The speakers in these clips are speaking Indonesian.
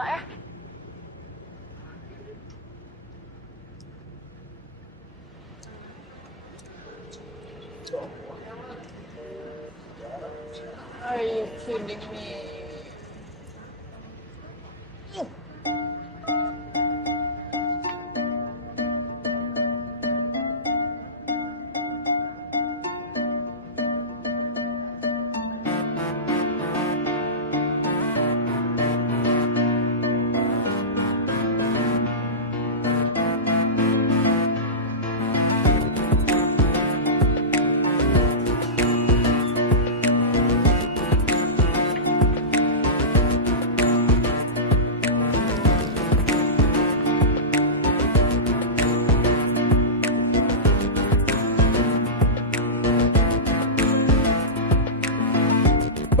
Enggak ya? Are you kidding me?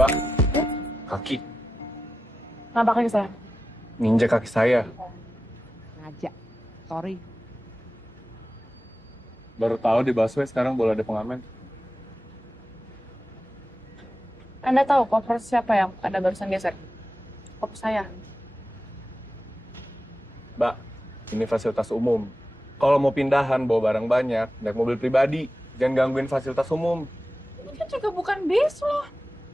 Mbak, kaki. Kenapa kaki saya? Nginjek kaki saya. Ngajak. Sorry. Baru tahu di busway sekarang boleh ada pengamen. Anda tahu koper siapa yang Anda barusan geser? Koper saya. Mbak, ini fasilitas umum. Kalau mau pindahan bawa barang banyak, naik mobil pribadi. Jangan gangguin fasilitas umum. Ini kan juga bukan bis loh.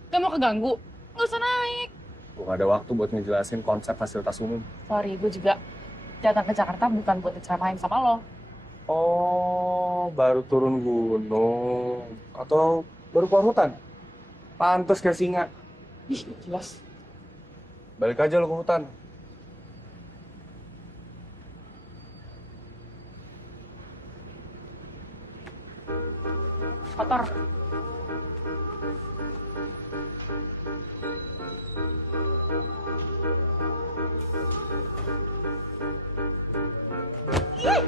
Gak mau keganggu? Nggak usah naik. Gue gak ada waktu buat ngejelasin konsep fasilitas umum. Sorry, gue juga datang ke Jakarta bukan buat diceramain sama lo. Oh, baru turun gunung. Atau baru keluar hutan? Pantes kayak singa. Ih, jelas. Balik aja lo ke hutan. Kotor. Ih!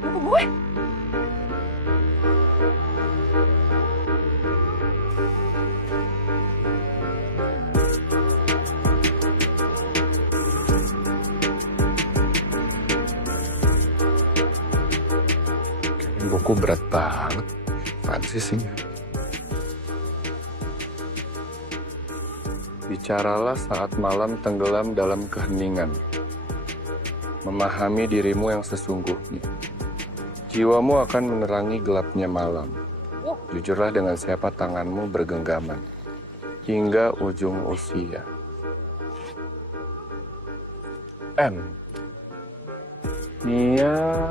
Buku gue? Buku berat banget. Apaan sih singa? Bicaralah saat malam tenggelam dalam keheningan. Memahami dirimu yang sesungguhnya. Jiwamu akan menerangi gelapnya malam. Jujurlah dengan siapa tanganmu bergenggaman. Hingga ujung usia. M. Nia,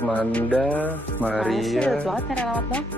Manda, Maria. banget cara lewat dong.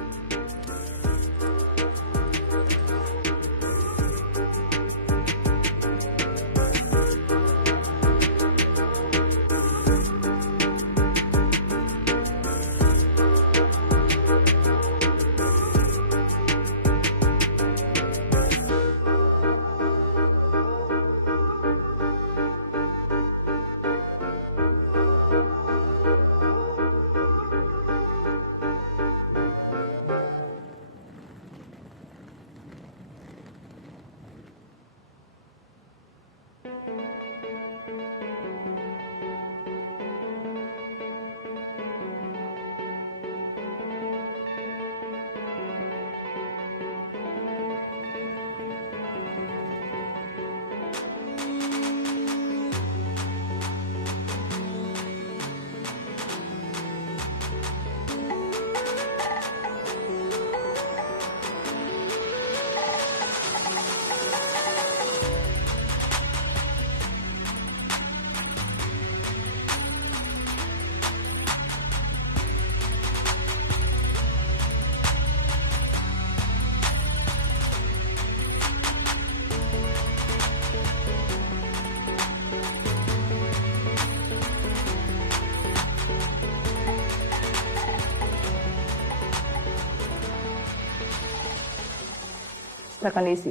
Silakan diisi.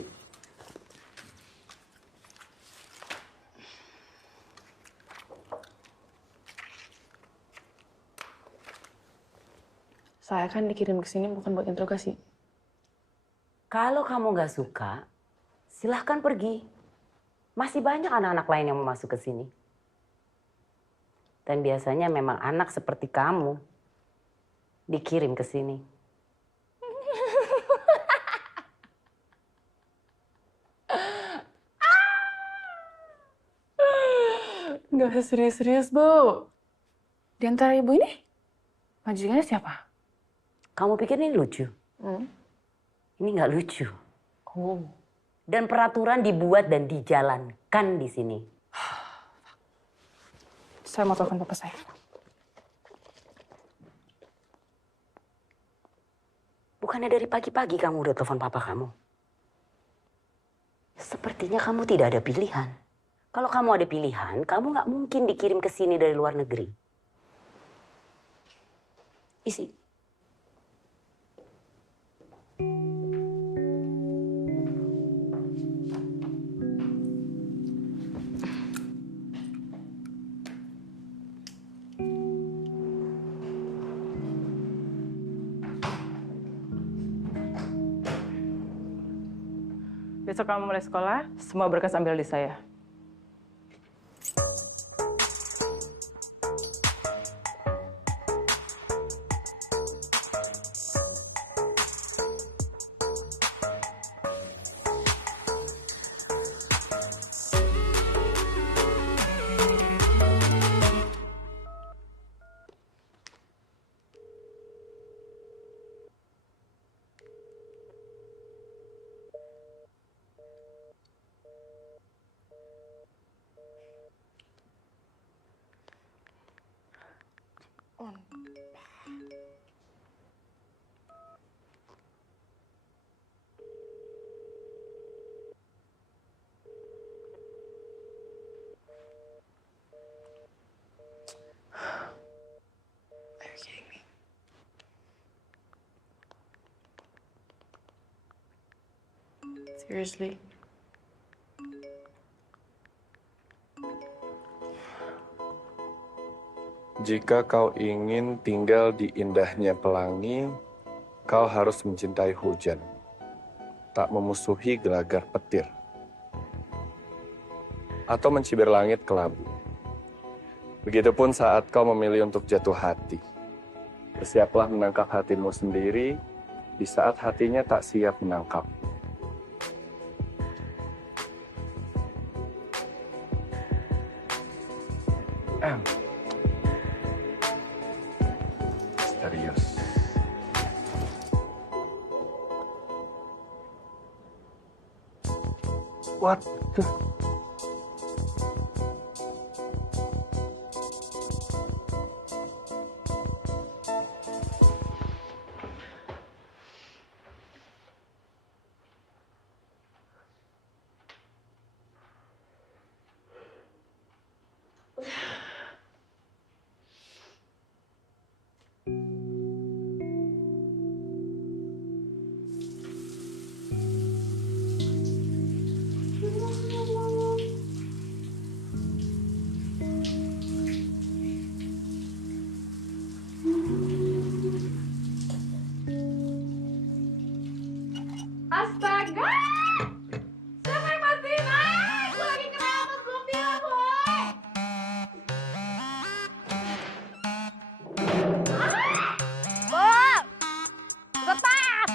Saya kan dikirim ke sini bukan buat interogasi. Kalau kamu nggak suka, silahkan pergi. Masih banyak anak-anak lain yang mau masuk ke sini. Dan biasanya memang anak seperti kamu dikirim ke sini. Nggak usah serius-serius, Bu. Di antara ibu ini, majikannya siapa? Kamu pikir ini lucu? Ini nggak lucu. Oh. Dan peraturan dibuat dan dijalankan di sini. Saya mau telepon papa saya. Bukannya dari pagi-pagi kamu udah telepon papa kamu? Sepertinya kamu tidak ada pilihan. Kalau kamu ada pilihan, kamu nggak mungkin dikirim ke sini dari luar negeri. Isi. Besok kamu mulai sekolah, semua berkas ambil di saya. Seriously? Jika kau ingin tinggal di indahnya pelangi, kau harus mencintai hujan, tak memusuhi gelagar petir, atau mencibir langit kelabu. Begitupun saat kau memilih untuk jatuh hati. Bersiaplah menangkap hatimu sendiri di saat hatinya tak siap menangkap. Serius. What the... Astaga! Siapa yang matiin? Aku lagi ngerawat belum bilang, boy! Tetap!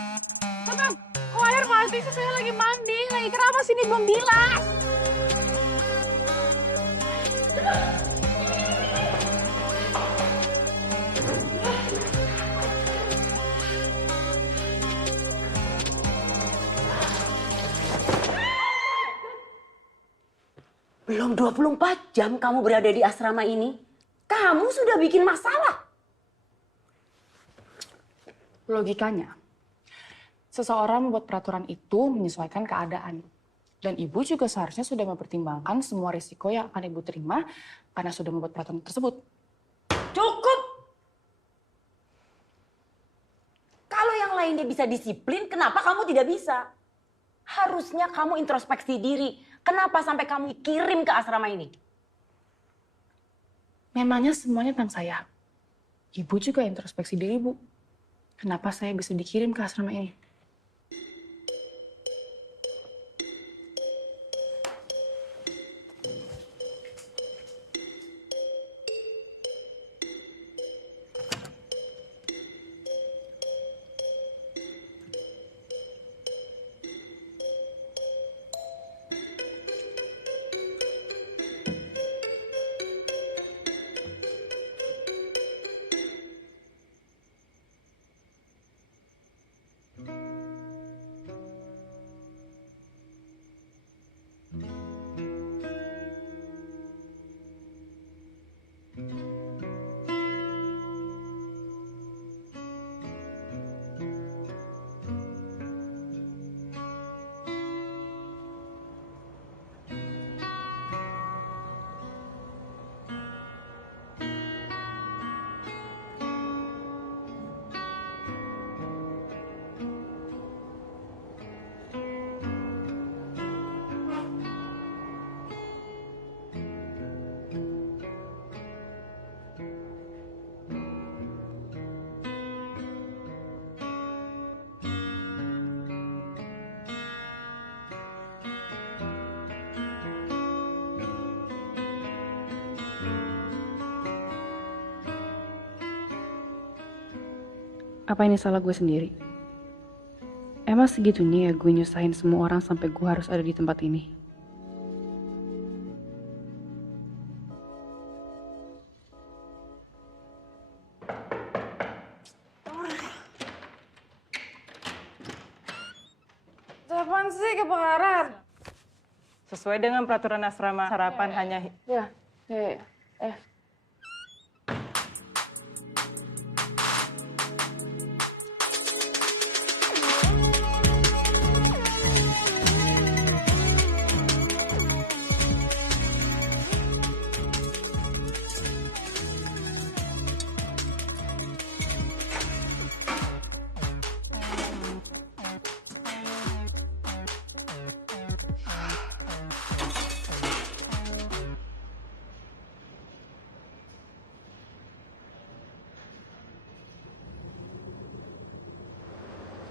Tetap! Kok air mati sih? Saya lagi mandi, lagi keramas ini belum bilas! Belum 24 jam kamu berada di asrama ini. Kamu sudah bikin masalah. Logikanya, seseorang membuat peraturan itu menyesuaikan keadaan. Dan ibu juga seharusnya sudah mempertimbangkan semua risiko yang akan ibu terima karena sudah membuat peraturan tersebut. Cukup! Kalau yang lainnya bisa disiplin, kenapa kamu tidak bisa? Harusnya kamu introspeksi diri. Kenapa sampai kamu kirim ke asrama ini? Memangnya semuanya tentang saya. Ibu juga introspeksi diri, Bu. Kenapa saya bisa dikirim ke asrama ini? Apa ini salah gue sendiri? Emang segitunya ya gue nyusahin semua orang sampai gue harus ada di tempat ini? Apaan sih kebakaran? Sesuai dengan peraturan asrama, sarapan hanya Ya,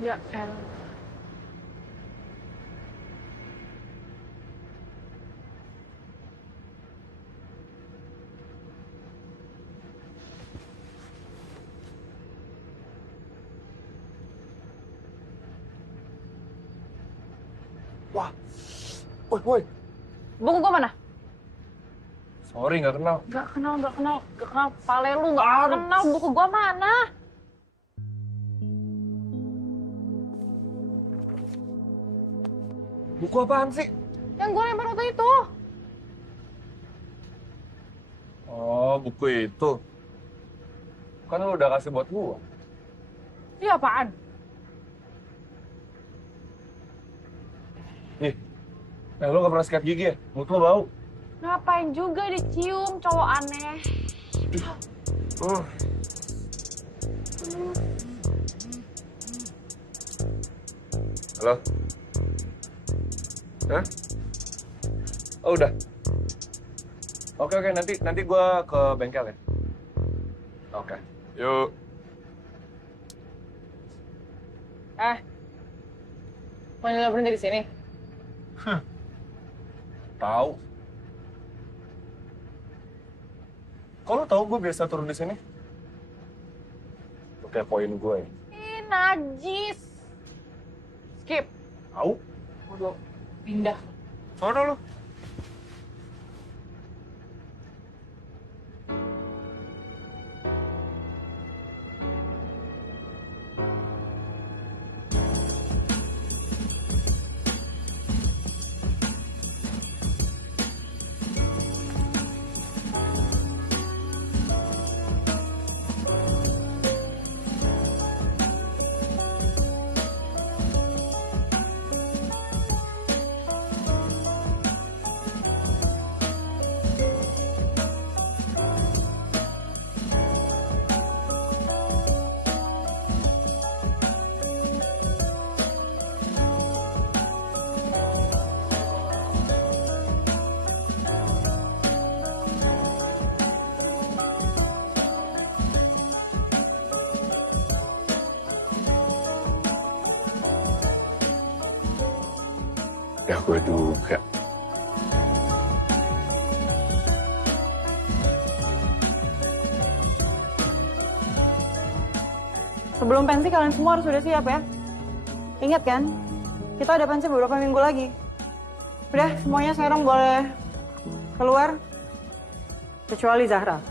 Ya, El. Wah, woi. buku gua mana? Sorry, nggak kenal. Gak kenal. Pale lu gak kenal, buku gua mana? Buku apaan sih? Yang gua lempar waktu itu. Oh, buku itu. Kan lu udah kasih buat gua. Iya apaan? Ih, lu nggak pernah sikat gigi ya? Mulut lu bau. Ngapain juga dicium, cowok aneh. Halo? Hah? Oh, udah. Oke, nanti gua ke bengkel ya. Oke. Yuk. Mau nyoba berhenti di sini? Tahu. Kok lu tahu gue biasa turun di sini? Lu kayak poin gue ya. Ih, najis. Skip. Tahu? Udah pindah. Sono lu. Ya gue duga. Sebelum pensi kalian semua harus sudah siap ya. Ingat kan, kita ada pensi beberapa minggu lagi. Udah, semuanya sekarang boleh keluar. Kecuali Zahra.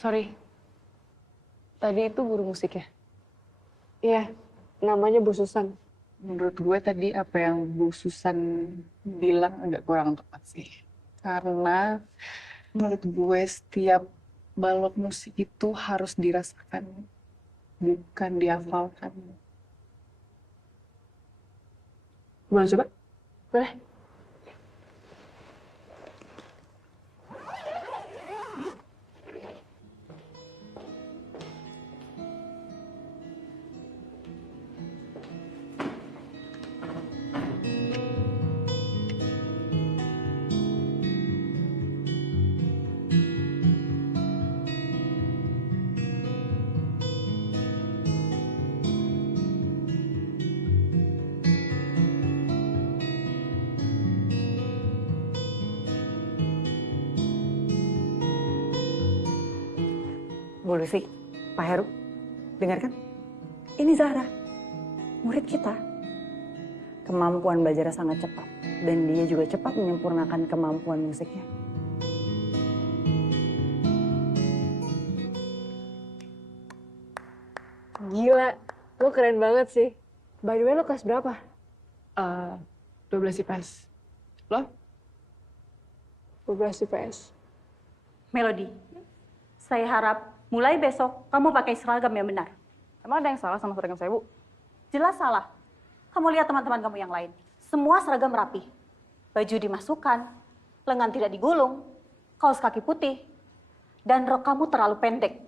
Sorry. Tadi itu guru musik ya? Iya, namanya Bu Susan. Menurut gue tadi apa yang Bu Susan bilang agak kurang tepat sih. Karena menurut gue setiap balot musik itu harus dirasakan, bukan dihafalkan. Boleh coba? Boleh? Bu Lucy, Pak Heru, dengarkan. Ini Zahra, murid kita. Kemampuan belajarnya sangat cepat. Dan dia juga cepat menyempurnakan kemampuan musiknya. Gila, lo keren banget sih. By the way, lo kelas berapa? 12 IPS. Lo? 12 IPS. Melody, saya harap mulai besok kamu pakai seragam yang benar. Emang ada yang salah sama seragam saya, Bu? Jelas salah. Kamu lihat teman-teman kamu yang lain. Semua seragam rapi. Baju dimasukkan, lengan tidak digulung, kaos kaki putih, dan rok kamu terlalu pendek.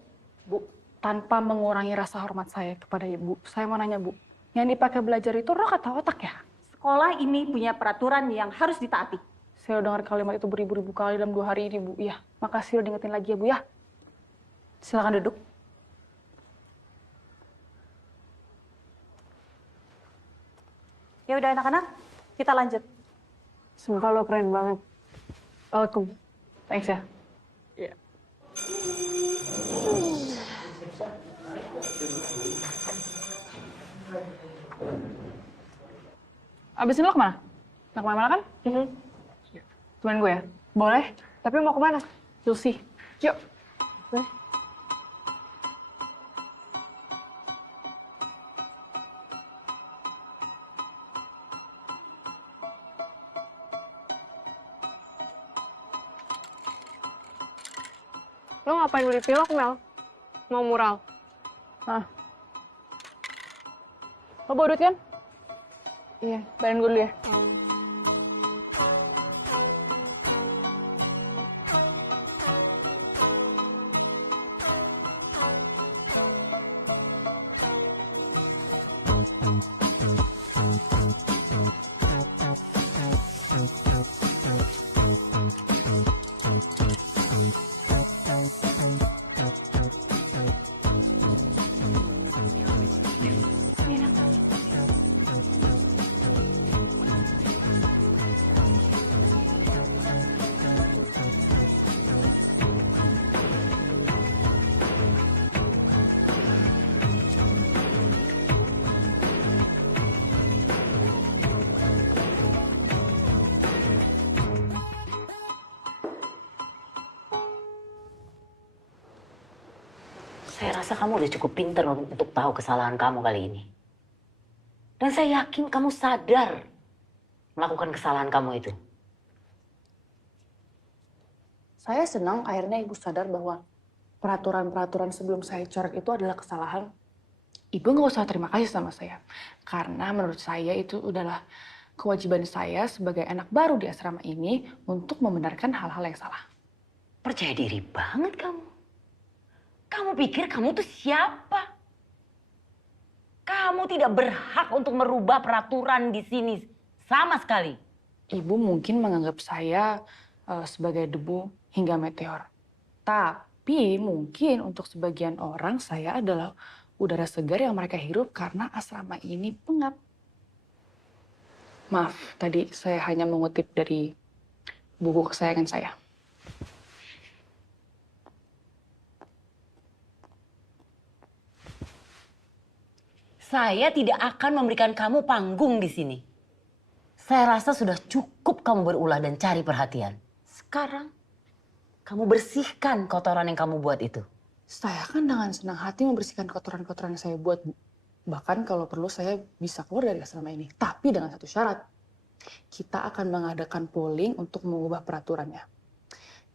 Bu, tanpa mengurangi rasa hormat saya kepada Ibu, saya mau nanya, Bu. Yang dipakai belajar itu rok atau otak ya? Sekolah ini punya peraturan yang harus ditaati. Saya udah dengar kalimat itu beribu-ribu kali dalam 2 hari ini, Bu. Iya, makasih udah diingetin lagi ya, Bu ya. Silakan duduk. Ya udah anak-anak, kita lanjut. Sumpah lo keren banget. Welcome. Thanks ya. Abis ini lo kemana? Mau kemana-mana kan? Temen gue ya? Boleh, tapi mau kemana? You'll see. Yuk. Lo ngapain beli pilok, Mel? Mau mural? Nah. Lo bawa duit kan? Iya, bayarin gue dulu ya. Saya rasa kamu udah cukup pinter untuk tahu kesalahan kamu kali ini. Dan saya yakin kamu sadar melakukan kesalahan kamu itu. Saya senang akhirnya Ibu sadar bahwa peraturan-peraturan sebelum saya coret itu adalah kesalahan. Ibu nggak usah terima kasih sama saya. Karena menurut saya itu adalah kewajiban saya sebagai anak baru di asrama ini untuk membenarkan hal-hal yang salah. Percaya diri banget kamu. Kamu pikir kamu tuh siapa? Kamu tidak berhak untuk merubah peraturan di sini sama sekali. Ibu mungkin menganggap saya sebagai debu hingga meteor. Tapi mungkin untuk sebagian orang saya adalah udara segar yang mereka hirup karena asrama ini pengap. Maaf, tadi saya hanya mengutip dari buku kesayangan saya. Saya tidak akan memberikan kamu panggung di sini. Saya rasa sudah cukup kamu berulah dan cari perhatian. Sekarang, kamu bersihkan kotoran yang kamu buat itu. Saya kan dengan senang hati membersihkan kotoran-kotoran yang saya buat, Bu. Bahkan kalau perlu saya bisa keluar dari asrama ini. Tapi dengan satu syarat. Kita akan mengadakan polling untuk mengubah peraturannya.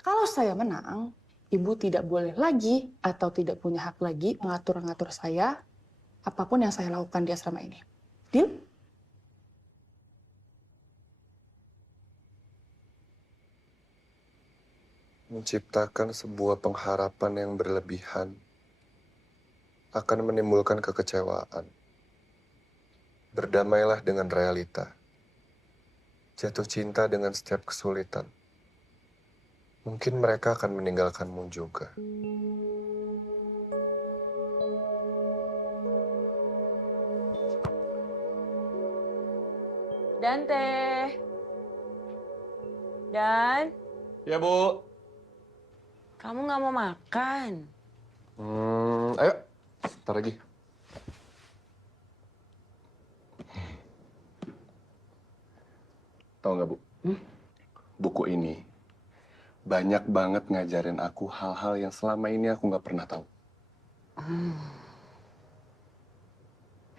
Kalau saya menang, Ibu tidak boleh lagi atau tidak punya hak lagi mengatur-ngatur saya apapun yang saya lakukan di asrama ini. Deal? Menciptakan sebuah pengharapan yang berlebihan akan menimbulkan kekecewaan. Berdamailah dengan realita. Jatuh cinta dengan setiap kesulitan. Mungkin mereka akan meninggalkanmu juga. Dante. Dan Ya, Bu. Kamu nggak mau makan? Ayo, sebentar lagi. Tahu nggak, Bu? Buku ini banyak banget ngajarin aku hal-hal yang selama ini aku nggak pernah tahu.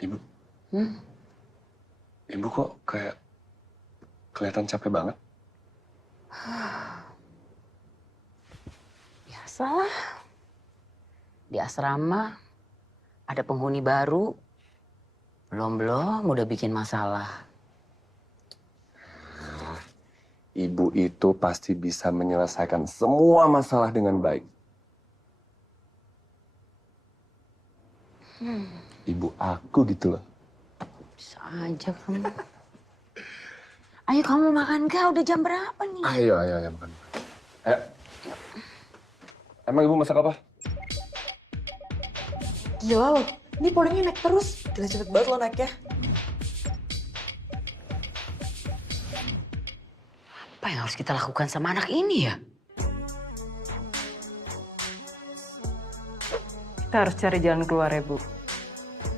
Ibu? Ibu kok kayak kelihatan capek banget? Biasalah. Di asrama ada penghuni baru. Belum udah bikin masalah. Ibu itu pasti bisa menyelesaikan semua masalah dengan baik. Ibu aku gitu loh. Bisa aja kamu. Ayo kamu makan gak? Udah jam berapa nih? Ayo makan. Ayo. Emang ibu masak apa? Gila lo, ini podiumnya naik terus. Gila cepet banget lo naiknya. Apa yang harus kita lakukan sama anak ini ya? Kita harus cari jalan keluar ya, Bu.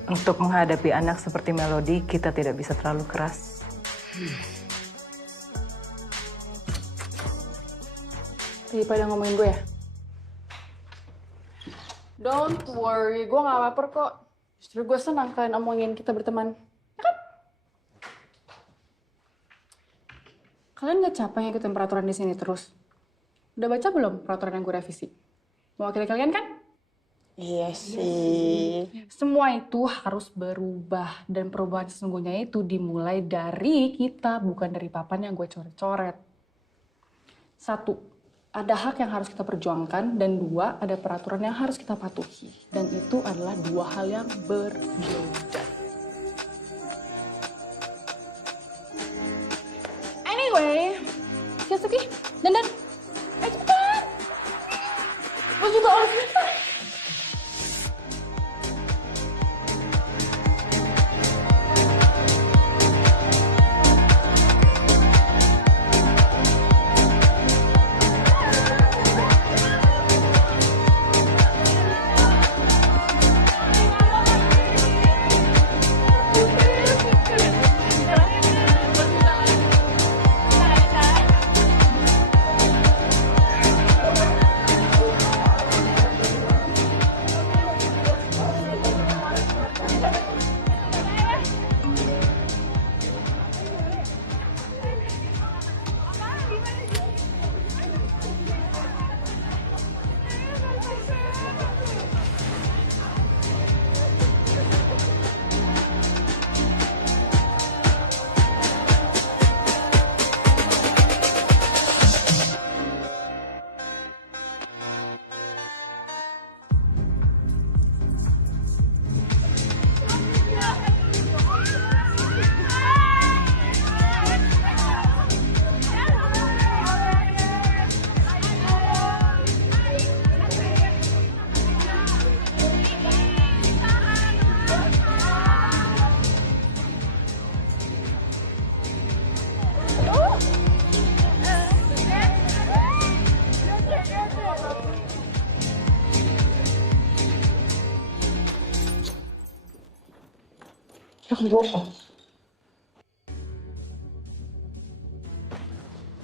Untuk menghadapi anak seperti Melody, kita tidak bisa terlalu keras. Daripada ngomongin gue ya? Don't worry, gue gak lapar kok. Justru gue senang kalian omongin kita berteman. Ya kan? Kalian gak capek ngikutin peraturan di sini terus? Udah baca belum peraturan yang gue revisi? Mewakili kalian kan? Iya sih. Semua itu harus berubah. Dan perubahan sesungguhnya itu dimulai dari kita, bukan dari papan yang gue coret-coret. 1. Ada hak yang harus kita perjuangkan, dan 2, ada peraturan yang harus kita patuhi. Dan itu adalah 2 hal yang berbeda. Anyway, Yasuki, dandan. Ayo cepetan. Gue juga harus cepetan.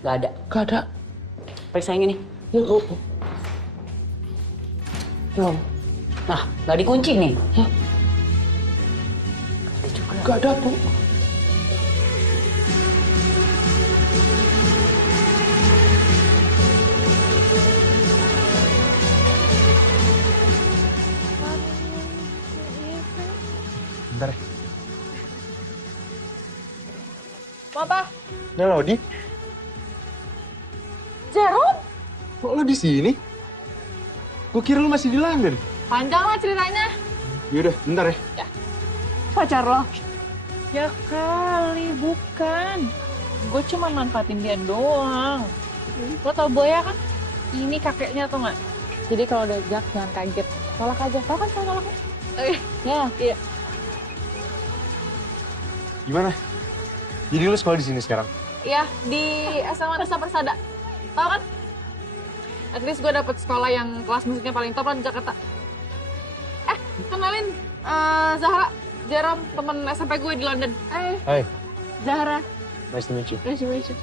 Gak ada. Gak ada. Periksa yang ini. Nah, gak dikunci nih. Gak ada, Bu. Bentar ya. Apa? Melody, Jerome? kok lo di sini? Gue kira lo masih di London. Panjang lah ceritanya. Yaudah, bentar ya. Pacar lo? Ya kali, bukan. Gue cuma manfaatin dia doang. Lo tau Boya kan? Ini kakeknya tuh nggak? Jadi kalau diajak jangan kaget. Tolak aja. Tau kan cara tolaknya? Ya, iya. Gimana? Jadi lo sekolah di sini sekarang? Iya, di SMA Nusa Persada. Tau kan? At least gue dapet sekolah yang kelas musiknya paling top lah di Jakarta. Kenalin, Zahra, Jerome, temen SMP gue di London. Hai, Zahra. nice to meet you. Nice to meet you.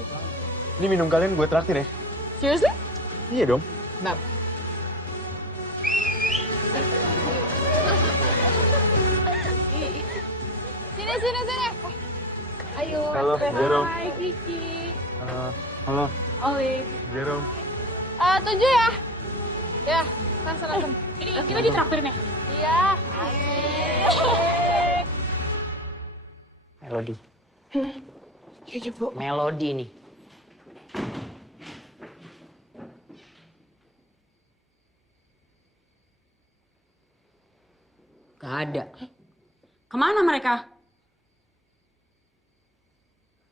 Ini minum kalian gue traktir ya? Seriously? Iya dong. Nah. Sini. Ayo. Halo, Jerome. Hai, Kiki. Halo, Oli. Jerome. 7 ya? Ya, langsung. Ini kita ditraktirin ya? Iya. Melodi. Iya, Bu. Melodi nih. Gak ada. Kemana mereka?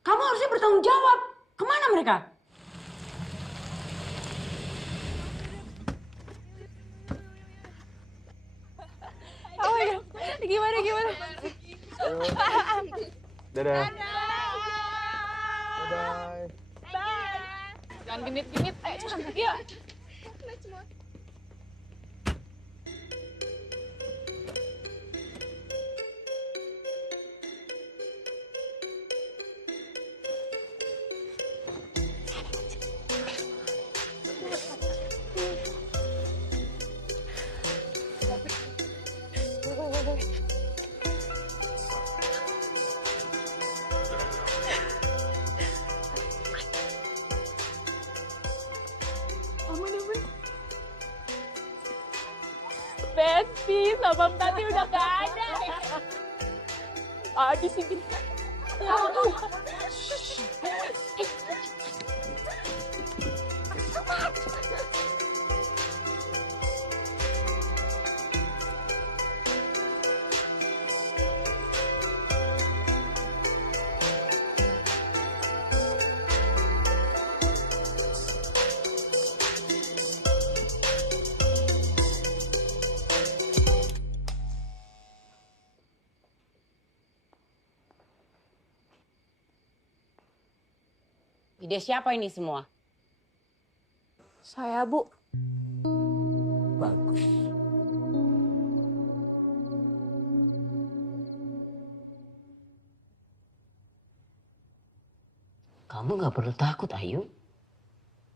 Kamu harusnya bertanggung jawab. Kemana mereka? Oh my God. Gimana? Dadah. Jangan genit-genit. Ayo, cepat. Yuk. Besti sama Tati udah gak ada. Aduh sih gini. Ide siapa ini semua? Saya, Bu. Bagus. Kamu gak perlu takut, Ayu.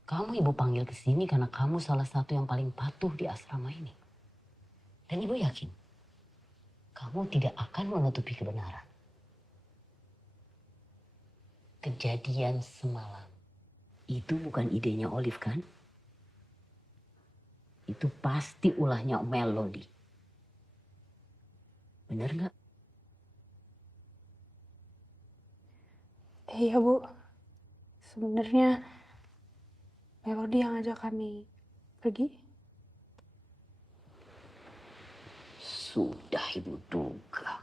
Kamu ibu panggil ke sini karena kamu salah satu yang paling patuh di asrama ini. Dan ibu yakin, kamu tidak akan menutupi kebenaran. Kejadian semalam, itu bukan idenya Olive kan? Itu pasti ulahnya Melody. Bener nggak? Iya, Bu. Sebenarnya Melody yang ngajak kami pergi. Sudah ibu duga.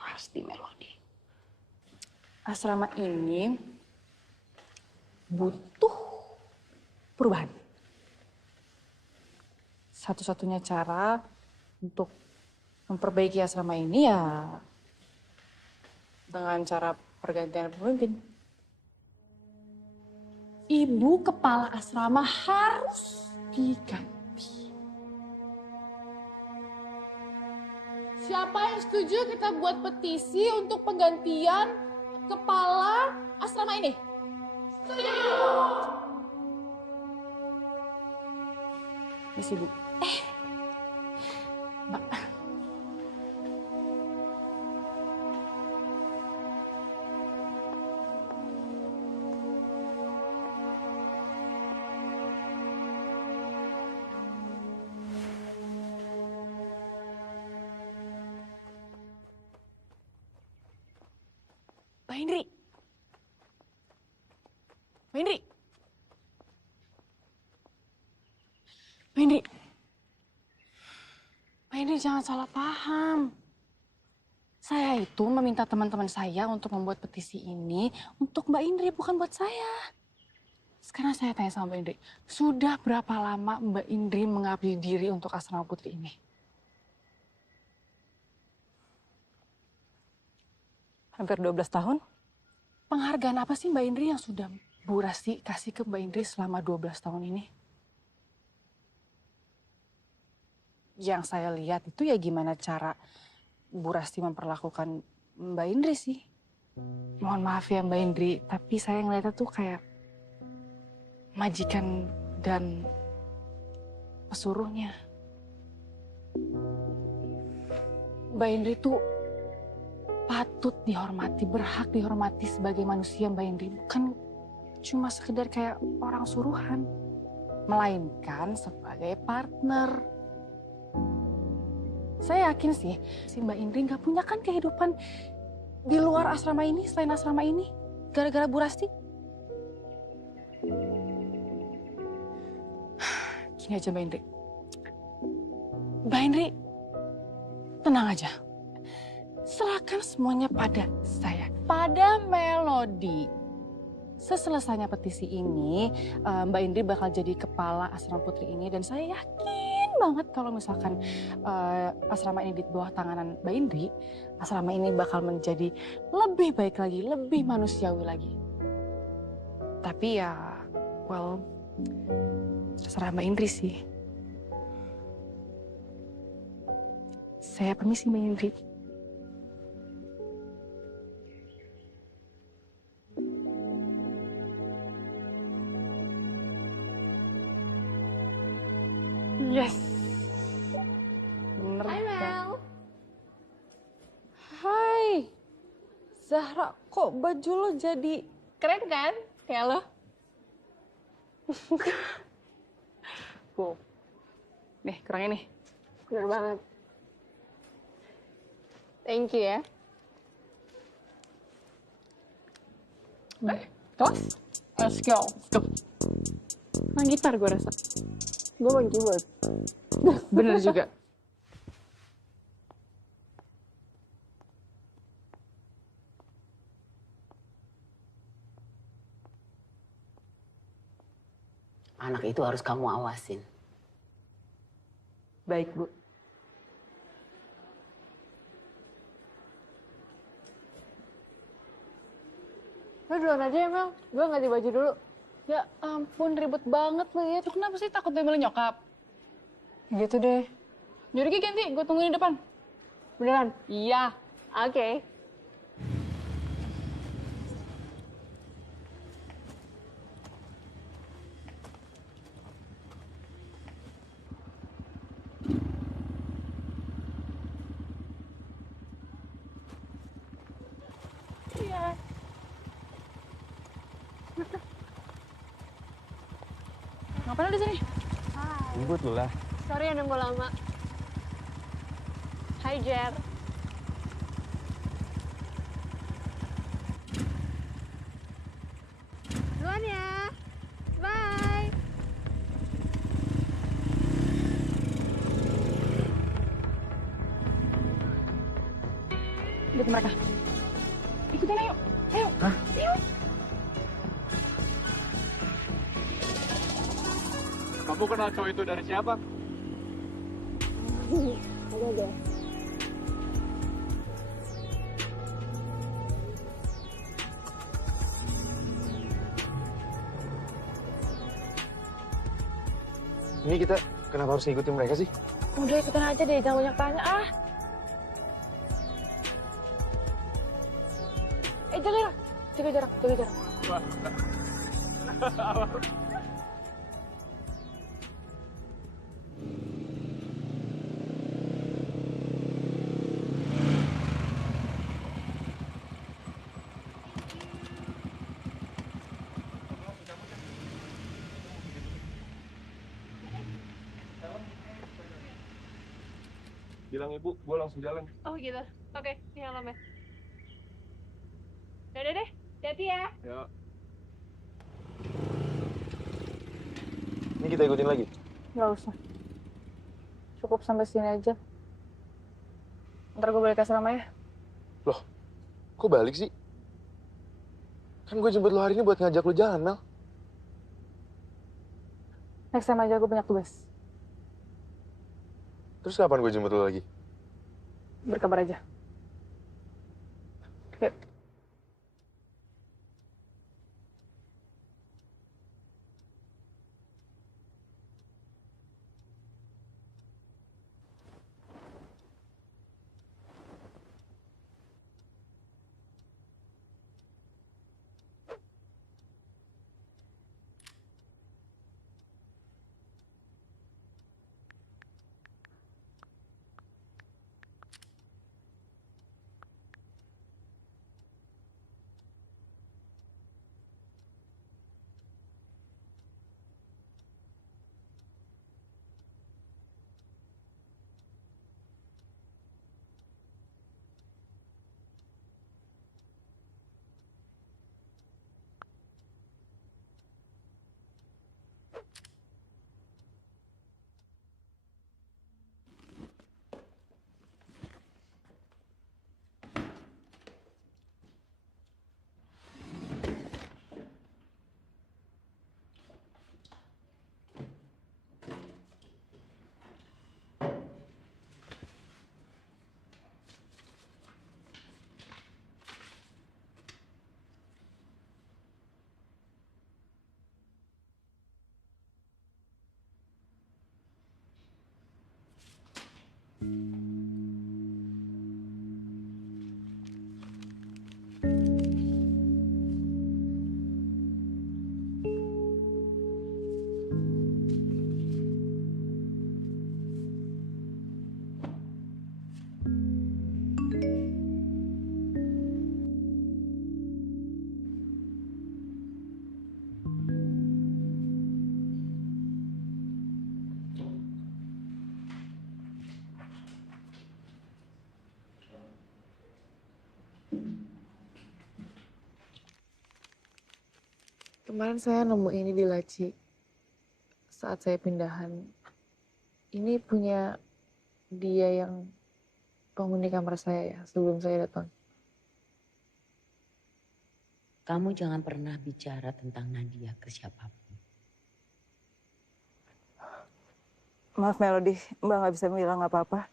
Pasti Melody. Asrama ini butuh perubahan. Satu-satunya cara untuk memperbaiki asrama ini ya dengan cara pergantian pemimpin. Ibu kepala asrama harus diganti. Siapa yang setuju kita buat petisi untuk penggantian kepala asrama ini? Setuju! Misi, Bu. Mbak. Mbak Indri. Mbak Indri. Mbak Indri. Mbak Indri jangan salah paham. Saya itu meminta teman-teman saya untuk membuat petisi ini untuk Mbak Indri, bukan buat saya. Sekarang saya tanya sama Mbak Indri, sudah berapa lama Mbak Indri mengabdi diri untuk asrama putri ini? Hampir 12 tahun. Penghargaan apa sih Mbak Indri yang sudah Bu Rasti kasih ke Mbak Indri selama 12 tahun ini? yang saya lihat itu ya gimana cara Bu Rasti memperlakukan Mbak Indri sih. Mohon maaf ya Mbak Indri, tapi saya ngeliatnya tuh kayak majikan dan pesuruhnya. Mbak Indri tuh patut dihormati, berhak dihormati sebagai manusia Mbak Indri. Bukan cuma sekedar kayak orang suruhan, melainkan sebagai partner. Saya yakin sih, si Mbak Indri nggak punya kan kehidupan di luar asrama ini, selain asrama ini, gara-gara Bu Rasti. Gini aja Mbak Indri. Mbak Indri, tenang aja. Serahkan semuanya pada saya, pada Melody. Seselesainya petisi ini, Mbak Indri bakal jadi kepala asrama putri ini. Dan saya yakin banget kalau misalkan asrama ini di bawah tanganan Mbak Indri, asrama ini bakal menjadi lebih baik lagi, lebih manusiawi lagi. Tapi ya, well, terserah Mbak Indri sih. Saya permisi Mbak Indri. Yes. Bener. Hai Mel. Hai, Zahra, kok baju lo jadi keren kan? Kayak lo. Wow. Nih, kurang ini. Bener banget. Thank you ya. Kelas? Let's go. Main gitar gue rasa. Gue main keyboard. Bener juga. Anak itu harus kamu awasin. Baik, Bu. Lo duluan aja ya Mel, gue ganti baju dulu. Ya ampun, ribet banget lo ya. Tuh kenapa sih takut diambil nyokap? Gitu deh. Yaudah ganti, gue tungguin di depan. Beneran? Iya. Oke. Ngapain lo di sini? Jemput lu lah. Sorry ya nunggu lama. Hai Jer. Duluan ya. Bye. Lihat mereka. Ikutin ayo. Ayo. Hah? Ayo. Kamu kenal cowok itu dari siapa? Ada. Ini kita kenapa harus ngikutin mereka sih? Udah ikutin aja deh, jangan banyak tanya ah. Jaga jarak. Bilang ibu, gue langsung jalan. Oh gitu. Oke, ini helmnya. Dadah deh, hati ya. Ya. Ini kita ikutin lagi. Nggak usah. Cukup sampai sini aja. Ntar gue balik ke asrama ya. Loh, kok balik sih? Kan gue jemput lo hari ini buat ngajak lo jalan, Mel. Next time aja gue banyak tugas. Terus kapan gue jemput lo lagi? Berkabar aja. Yuk. Kemarin saya nemu ini di laci saat saya pindahan. Ini punya dia yang penghuni kamar saya ya sebelum saya datang. Kamu jangan pernah bicara tentang Nadia ke siapapun. Maaf Melody, Mbak nggak bisa bilang apa-apa.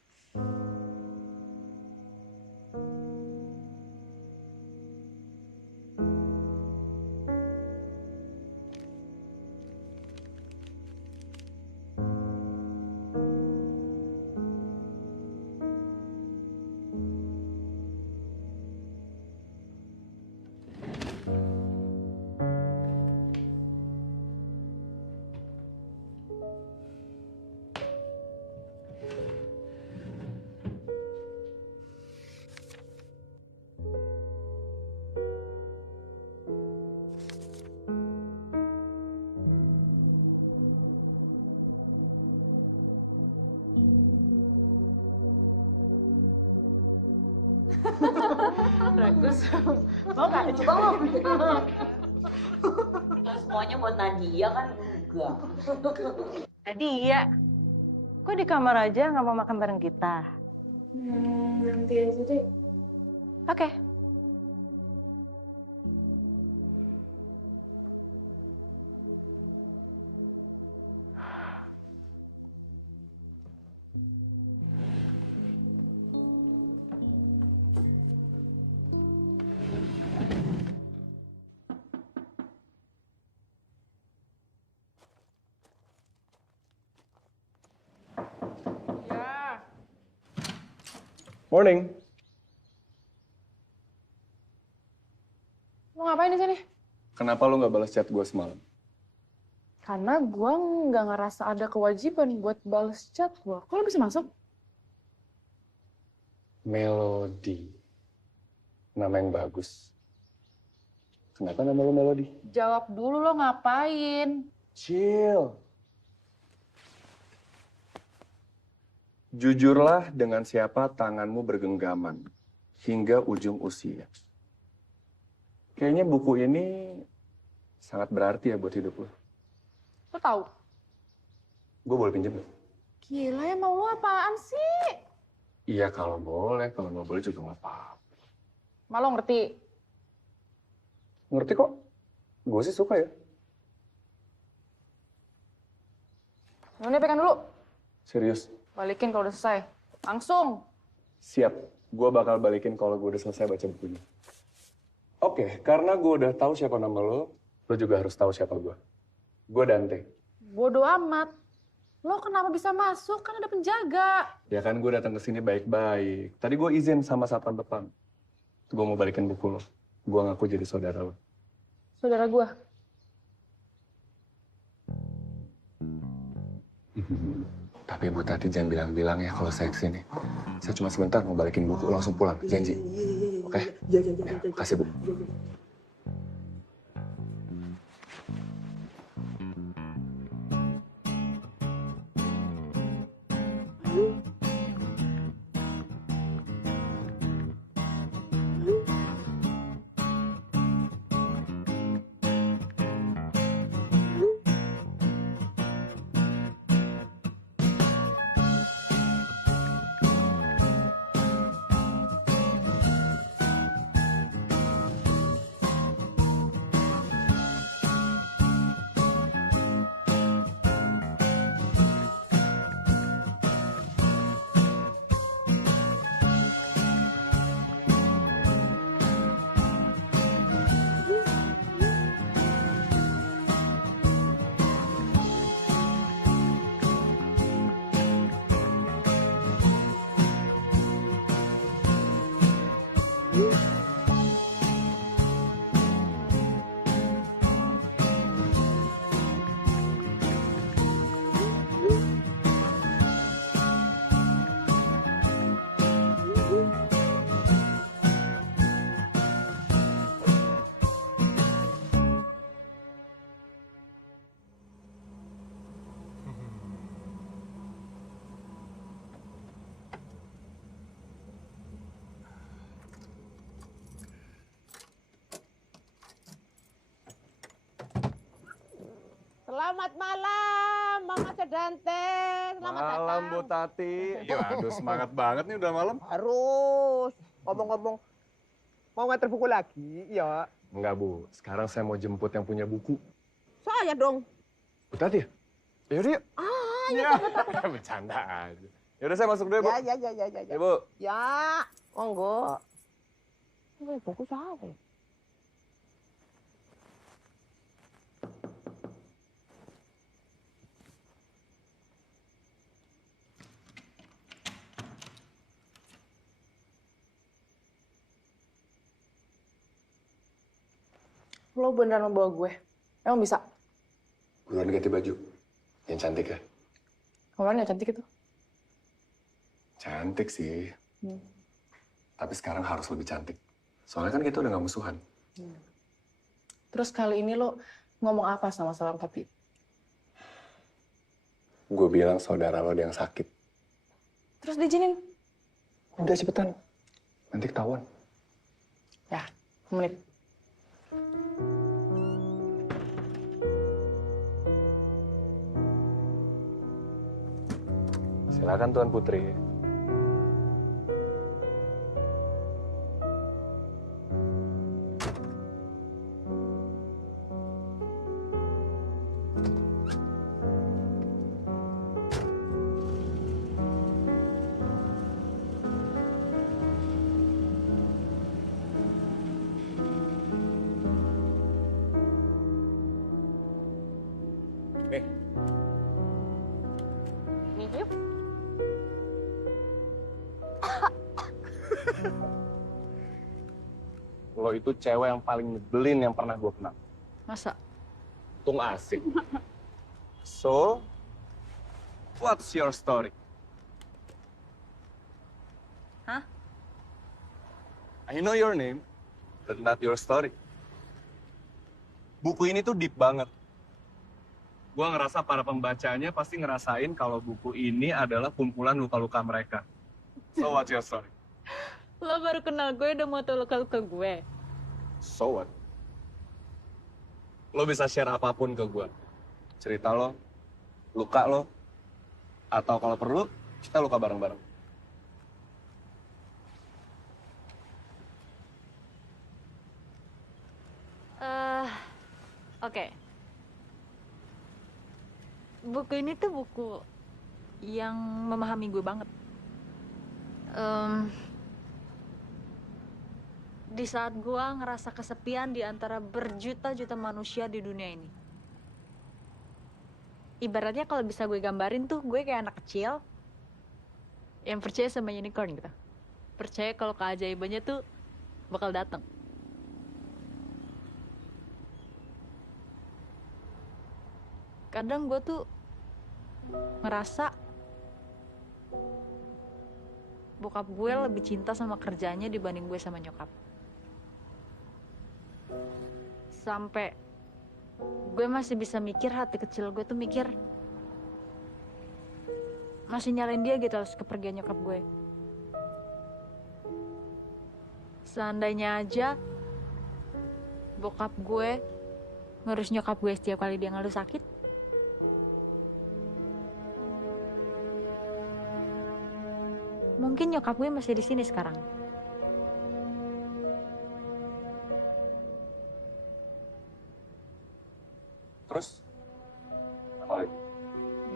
Bagus. Mau nggak? Coba mau. Semuanya buat Nadia kan enggak. Nadia, kok di kamar aja nggak mau makan bareng kita? Nanti aja deh. Oke. Morning. Mau ngapain di sini? Kenapa lu nggak balas chat gue semalam? Karena gue nggak ngerasa ada kewajiban buat balas chat gue. Kok lo bisa masuk? Melody. Nama yang bagus. Kenapa nama lu Melody? Jawab dulu lo ngapain? Chill. Jujurlah dengan siapa tanganmu bergenggaman hingga ujung usia. Kayaknya buku ini sangat berarti ya buat hidup lo. Lo tahu? Gue boleh pinjam nggak? Gila ya, mau lo apaan sih? Iya kalau nggak boleh juga nggak apa-apa. Malah ngerti. Ngerti kok? Gue sih suka ya. Ini pegang dulu. Serius. Balikin kalau udah selesai. Langsung. Siap. Gue bakal balikin kalau gue udah selesai baca bukunya. Oke, karena gue udah tahu siapa nama lo juga harus tahu siapa gue. Gue Dante. Bodoh amat. Lo kenapa bisa masuk? Kan ada penjaga. Ya kan gue datang ke sini baik-baik. Tadi gue izin sama satpam depan. Gue mau balikin buku lo. Gue ngaku jadi saudara lo. Saudara gue. Tapi Bu Tati jangan bilang-bilang ya kalau saya kesini. Saya cuma sebentar mau balikin buku, langsung pulang. Janji. Oke? Ya, kasih Bu. Selamat malam, Mama Sedante. Selamat Malam, datang. Bu Tati. Ya, aduh semangat banget nih udah malam. Harus. Ngomong-ngomong, mau nganter buku lagi? Ya. Enggak, Bu. Sekarang saya mau jemput yang punya buku. Saya dong. Bu Tati ya? Yaudah yuk. Ya. Bercanda aja. Yaudah saya masuk dulu ya, Bu. Ya. Ya, Bu. Ya, monggo. Ini buku saya. Lo beneran mau bawa gue? Emang bisa? Buruan ganti baju. Yang cantik ya? Kemarin gak cantik itu. Cantik sih. Tapi sekarang harus lebih cantik. Soalnya kan kita udah gak musuhan. Terus kali ini lo ngomong apa sama Salam Papi? Gue bilang saudara lo ada yang sakit. Terus diizinin? Udah cepetan. Nanti ketahuan. Ya, menit. Silakan Tuan Putri. Nih, yuk. Lo itu cewek yang paling nyebelin yang pernah gue kenal. Masa? Tung asik. So, what's your story? Hah? I know your name, but not your story. Buku ini tuh deep banget. Gua ngerasa para pembacanya pasti ngerasain kalau buku ini adalah kumpulan luka-luka mereka. So what's your story? Lo baru kenal gue udah mau tahu luka-luka gue. So what? Lo bisa share apapun ke gua. Cerita lo, luka lo, atau kalau perlu, kita luka bareng-bareng. Oke. Buku ini tuh buku yang memahami gue banget. Di saat gue ngerasa kesepian di antara berjuta-juta manusia di dunia ini. Ibaratnya kalau bisa gue gambarin tuh gue kayak anak kecil yang percaya sama unicorn gitu. Percaya kalau keajaibannya tuh bakal datang. Kadang gue tuh ngerasa bokap gue lebih cinta sama kerjanya dibanding gue sama nyokap. Sampai gue masih bisa mikir, hati kecil gue tuh mikir masih nyalain dia gitu atas kepergian nyokap gue. Seandainya aja bokap gue ngurus nyokap gue setiap kali dia ngeluh sakit, mungkin nyokap gue masih di sini sekarang. Terus? Apa lagi?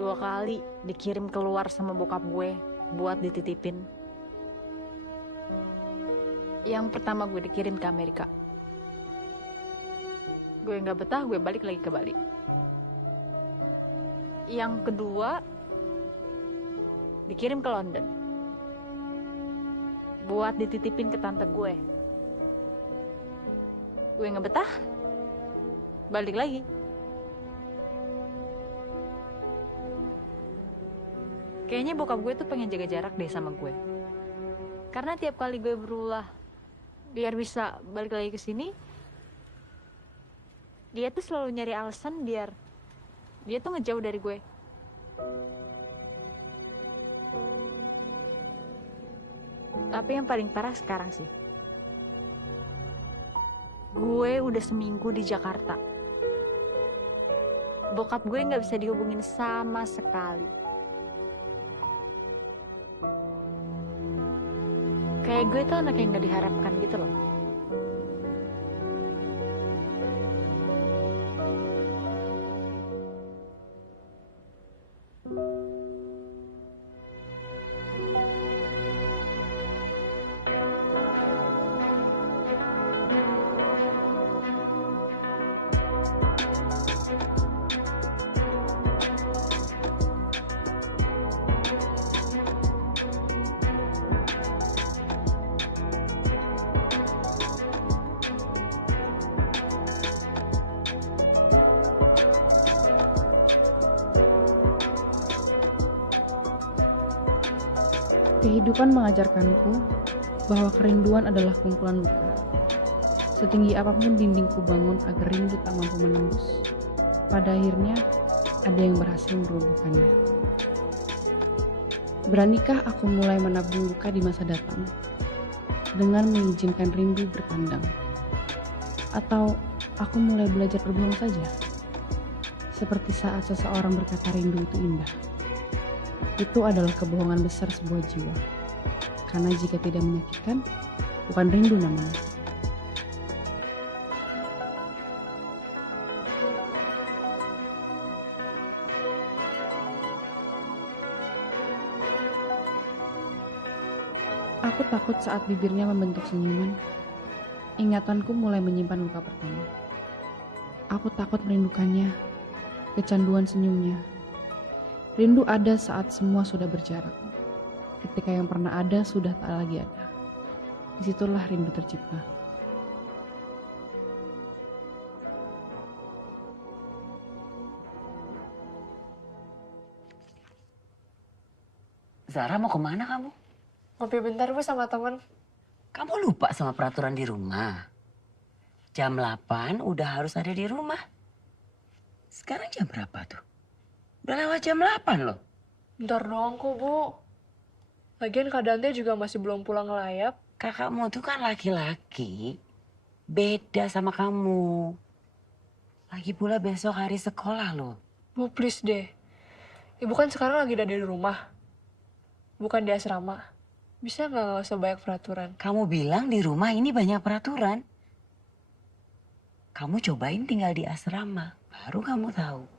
2 kali dikirim keluar sama bokap gue buat dititipin. Yang pertama gue dikirim ke Amerika. Gue nggak betah, gue balik lagi ke Bali. Yang kedua dikirim ke London buat dititipin ke tante gue. Gue nggak betah, balik lagi. Kayaknya bokap gue tuh pengen jaga jarak deh sama gue. Karena tiap kali gue berulah biar bisa balik lagi ke sini, dia tuh selalu nyari alasan biar dia tuh ngejauh dari gue. Tapi yang paling parah sekarang sih, gue udah seminggu di Jakarta. bokap gue nggak bisa dihubungin sama sekali. Kayak gue tuh anak yang nggak diharapkan gitu loh. Kehidupan mengajarkanku bahwa kerinduan adalah kumpulan luka. Setinggi apapun dinding ku bangun agar rindu tak mampu menembus, pada akhirnya ada yang berhasil merobohkannya. Beranikah aku mulai menabung luka di masa datang dengan mengizinkan rindu berkandang? Atau aku mulai belajar berbohong saja? Seperti saat seseorang berkata rindu itu indah. Itu adalah kebohongan besar sebuah jiwa. Karena jika tidak menyakitkan, bukan rindu namanya. Aku takut saat bibirnya membentuk senyuman. Ingatanku mulai menyimpan luka pertama. Aku takut merindukannya, kecanduan senyumnya. Rindu ada saat semua sudah berjarak. Ketika yang pernah ada sudah tak lagi ada. Disitulah rindu tercipta. Zara mau kemana kamu? Ngopi bentar Bu sama temen. Kamu lupa sama peraturan di rumah. Jam 8 udah harus ada di rumah. Sekarang jam berapa tuh? Udah lewat jam 8 loh. Bentar doang kok Bu. Lagian Kak Dante juga masih belum pulang ngelayap. Kakakmu tuh kan laki-laki. Beda sama kamu. Lagi pula besok hari sekolah loh. Bu please deh. Ibu kan sekarang lagi ada di rumah. Bukan di asrama. Bisa nggak usah banyak peraturan? Kamu bilang di rumah ini banyak peraturan. Kamu cobain tinggal di asrama. Baru kamu tahu.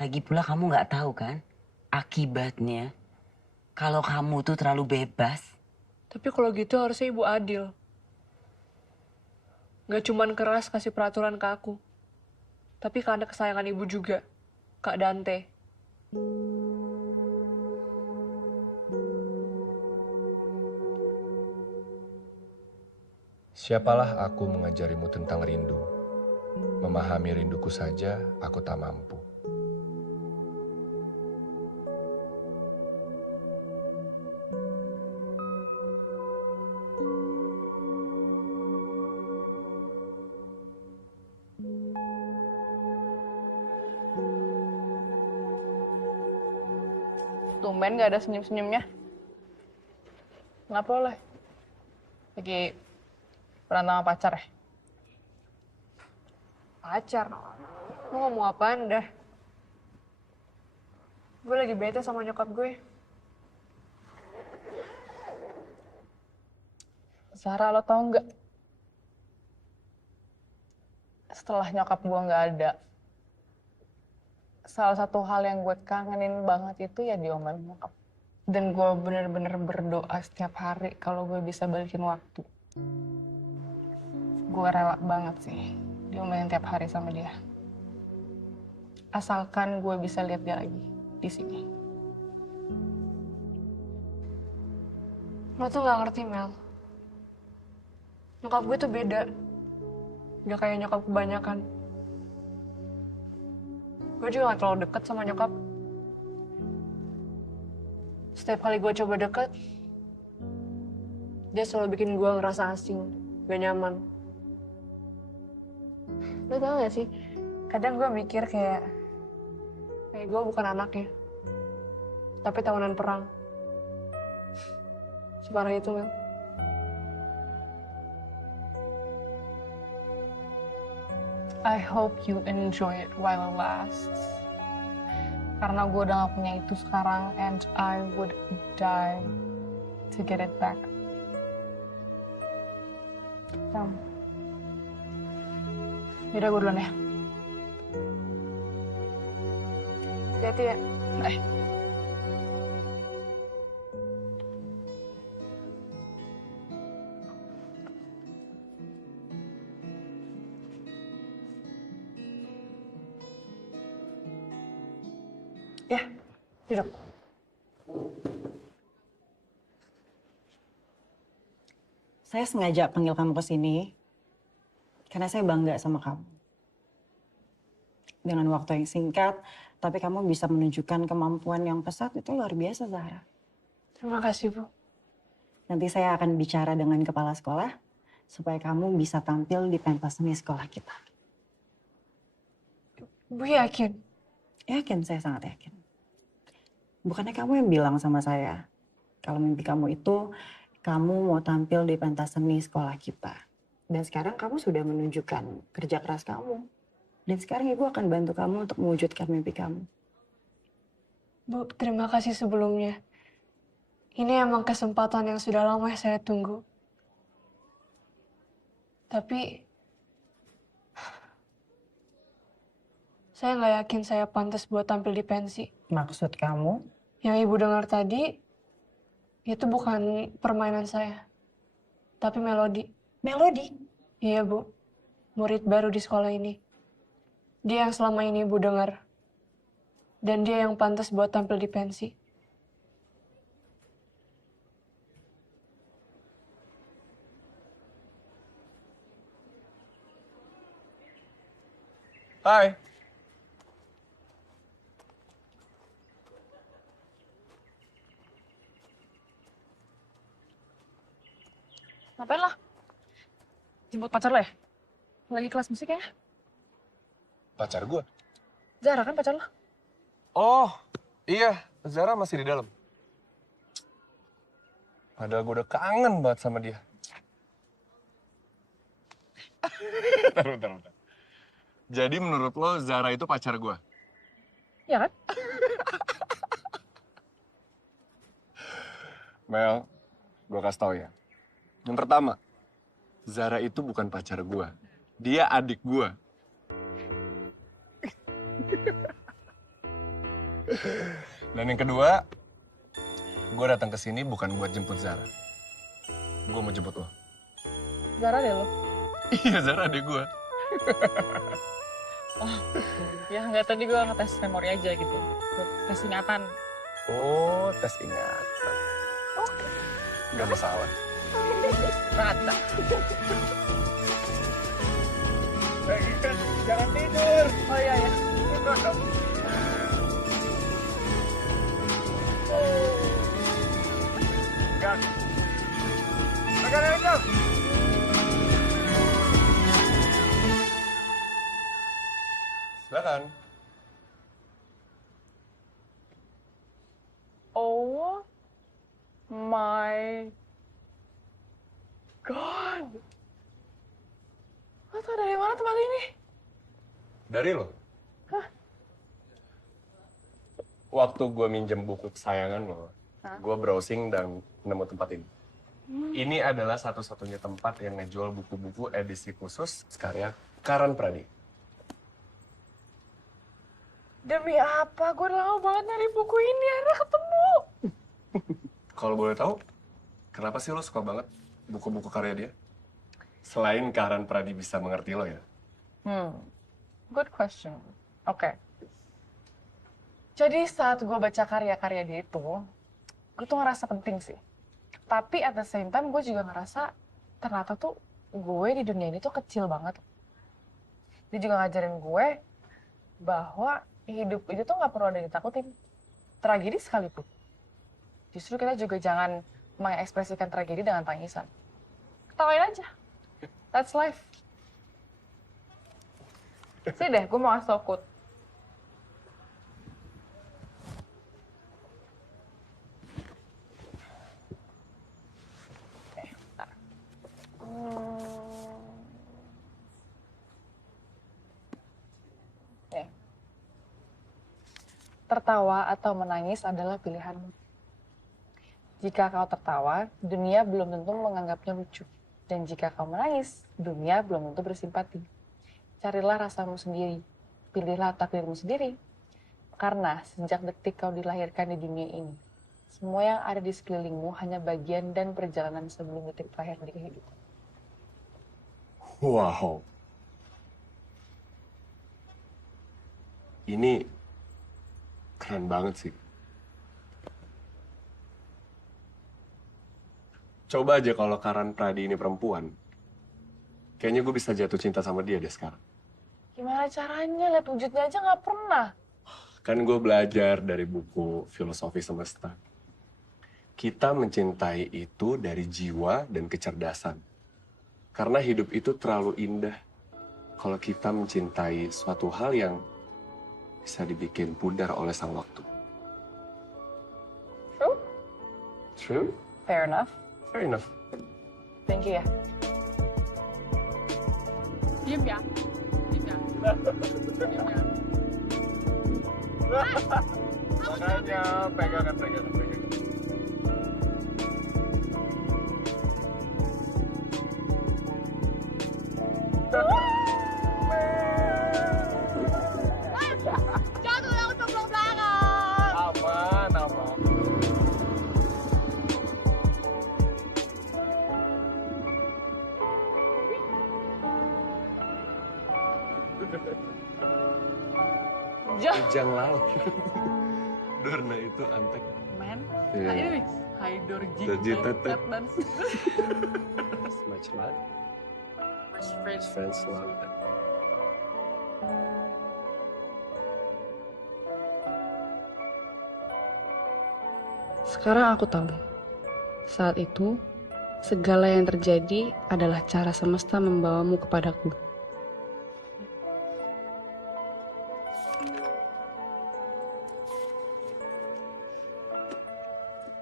Lagi pula kamu nggak tahu kan akibatnya kalau kamu tuh terlalu bebas. Tapi kalau gitu harusnya Ibu adil. Gak cuman keras kasih peraturan ke aku. Tapi ke anak kesayangan Ibu juga. Kak Dante. Siapalah aku mengajarimu tentang rindu. Memahami rinduku saja aku tak mampu. Tumben gak ada senyum-senyumnya. Kenapa oleh? Lagi berantem sama pacar ya? Pacar. Lu ngomong apaan dah? Gue lagi bete sama nyokap gue. Zara, lo tau nggak? Setelah nyokap gue nggak ada, salah satu hal yang gue kangenin banget itu ya diomelin nyokap. Dan gue bener-bener berdoa setiap hari kalau gue bisa balikin waktu. Gue rela banget sih diomelin tiap hari sama dia. Asalkan gue bisa lihat dia lagi di sini. Lo tuh gak ngerti, Mel. Nyokap gue tuh beda. Gak kayak nyokap kebanyakan. Gue juga gak terlalu deket sama nyokap. Setiap kali gue coba deket, dia selalu bikin gue ngerasa asing, gak nyaman. Lo tau gak sih, kadang gue mikir kayak gue bukan anaknya, tapi tahunan perang. Separah itu, Mel. I hope you enjoy it while it lasts. Karena gue udah gak punya itu sekarang, and I would die to get it back. Yaudah gue duluan ya. Hati-hati ya. Bye. Ya, duduk. Saya sengaja panggil kamu ke sini karena saya bangga sama kamu. Dengan waktu yang singkat, tapi kamu bisa menunjukkan kemampuan yang pesat, itu luar biasa, Zahra. Terima kasih, Bu. Nanti saya akan bicara dengan kepala sekolah supaya kamu bisa tampil di pentas seni sekolah kita. Bu yakin? Yakin, saya sangat yakin. Bukannya kamu yang bilang sama saya, kalau mimpi kamu itu, kamu mau tampil di pentas seni sekolah kita. Dan sekarang kamu sudah menunjukkan kerja keras kamu. Dan sekarang Ibu akan bantu kamu untuk mewujudkan mimpi kamu. Bu, terima kasih sebelumnya. Ini emang kesempatan yang sudah lama saya tunggu. Tapi saya nggak yakin saya pantas buat tampil di pensi. Maksud kamu? Yang Ibu dengar tadi, itu bukan permainan saya, tapi melodi. Melodi? Iya, Bu. Murid baru di sekolah ini. Dia yang selama ini Ibu dengar. Dan dia yang pantas buat tampil di pensi. Hai. Ngapain lah? Jemput pacar lo ya? Lagi kelas musik ya? Pacar gue? Zara kan pacar lo? Oh, iya. Zara masih di dalam. Padahal gue udah kangen banget sama dia. Bentar. Jadi menurut lo Zara itu pacar gue? Iya kan? Mel, gue kasih tau ya. Yang pertama, Zara itu bukan pacar gue. Dia adik gue. Dan yang kedua, gue datang ke sini bukan buat jemput Zara. Gue mau jemput lo. Zara deh lo? Iya, Zara adik gue. Oh, ya nggak, tadi gue ngetes memori aja gitu. Buat tes ingatan. Oh, tes ingatan. Oke. Gak masalah. Rata. Lagi kan, jangan tidur. Oh iya ya. Enggak. Makan aja. Silakan. Oh my God. Lo tau dari mana tempat ini? Dari lo? Hah? Waktu gue minjem buku kesayangan lo, gue browsing dan nemu tempat ini. Ini adalah satu-satunya tempat yang ngejual buku-buku edisi khusus karya Karan Pradi. Demi apa? Gue udah lama banget nyari buku ini, akhirnya ketemu. Kalau boleh tahu, kenapa sih lo suka banget buku-buku karya dia? Selain Karan Pradi bisa mengerti lo ya? Good question. Oke. Jadi saat gue baca karya-karya dia itu, gue tuh ngerasa penting sih. Tapi at the same time gue juga ngerasa ternyata tuh gue di dunia ini tuh kecil banget. Dia juga ngajarin gue bahwa hidup itu tuh nggak perlu ada yang ditakutin. Tragedi sekalipun. Justru kita juga jangan mengekspresikan tragedi dengan tangisan. Ketawain aja. That's life. Sini deh, gue mau ngasih tau quote. Oke, bentar. Tertawa atau menangis adalah pilihanmu. Jika kau tertawa, dunia belum tentu menganggapnya lucu. Dan jika kau menangis, dunia belum tentu bersimpati. Carilah rasamu sendiri. Pilihlah takdirmu sendiri. Karena sejak detik kau dilahirkan di dunia ini, semua yang ada di sekelilingmu hanya bagian dan perjalanan sebelum detik terakhir di kehidupan. Wow. Ini keren banget sih. Coba aja kalau Karan Pradi ini perempuan, kayaknya gue bisa jatuh cinta sama dia deh sekarang. Gimana caranya? Lihat wujudnya aja nggak pernah. Kan gue belajar dari buku Filosofi Semesta. Kita mencintai itu dari jiwa dan kecerdasan. Karena hidup itu terlalu indah kalau kita mencintai suatu hal yang bisa dibikin pudar oleh sang waktu. True? True? Fair enough. Fair enough. Thank you ya. Diem ya. Diem ya. Diem ya. Makanya pegangan. Jatuh yang untuk belakang. Aman. Ujang laut. Dorna itu antek. Men. Iya. Hai Dorji. Dorji tetep. Dan Much love. Much friends. Friends love that. Sekarang aku tahu, saat itu segala yang terjadi adalah cara semesta membawamu kepadaku.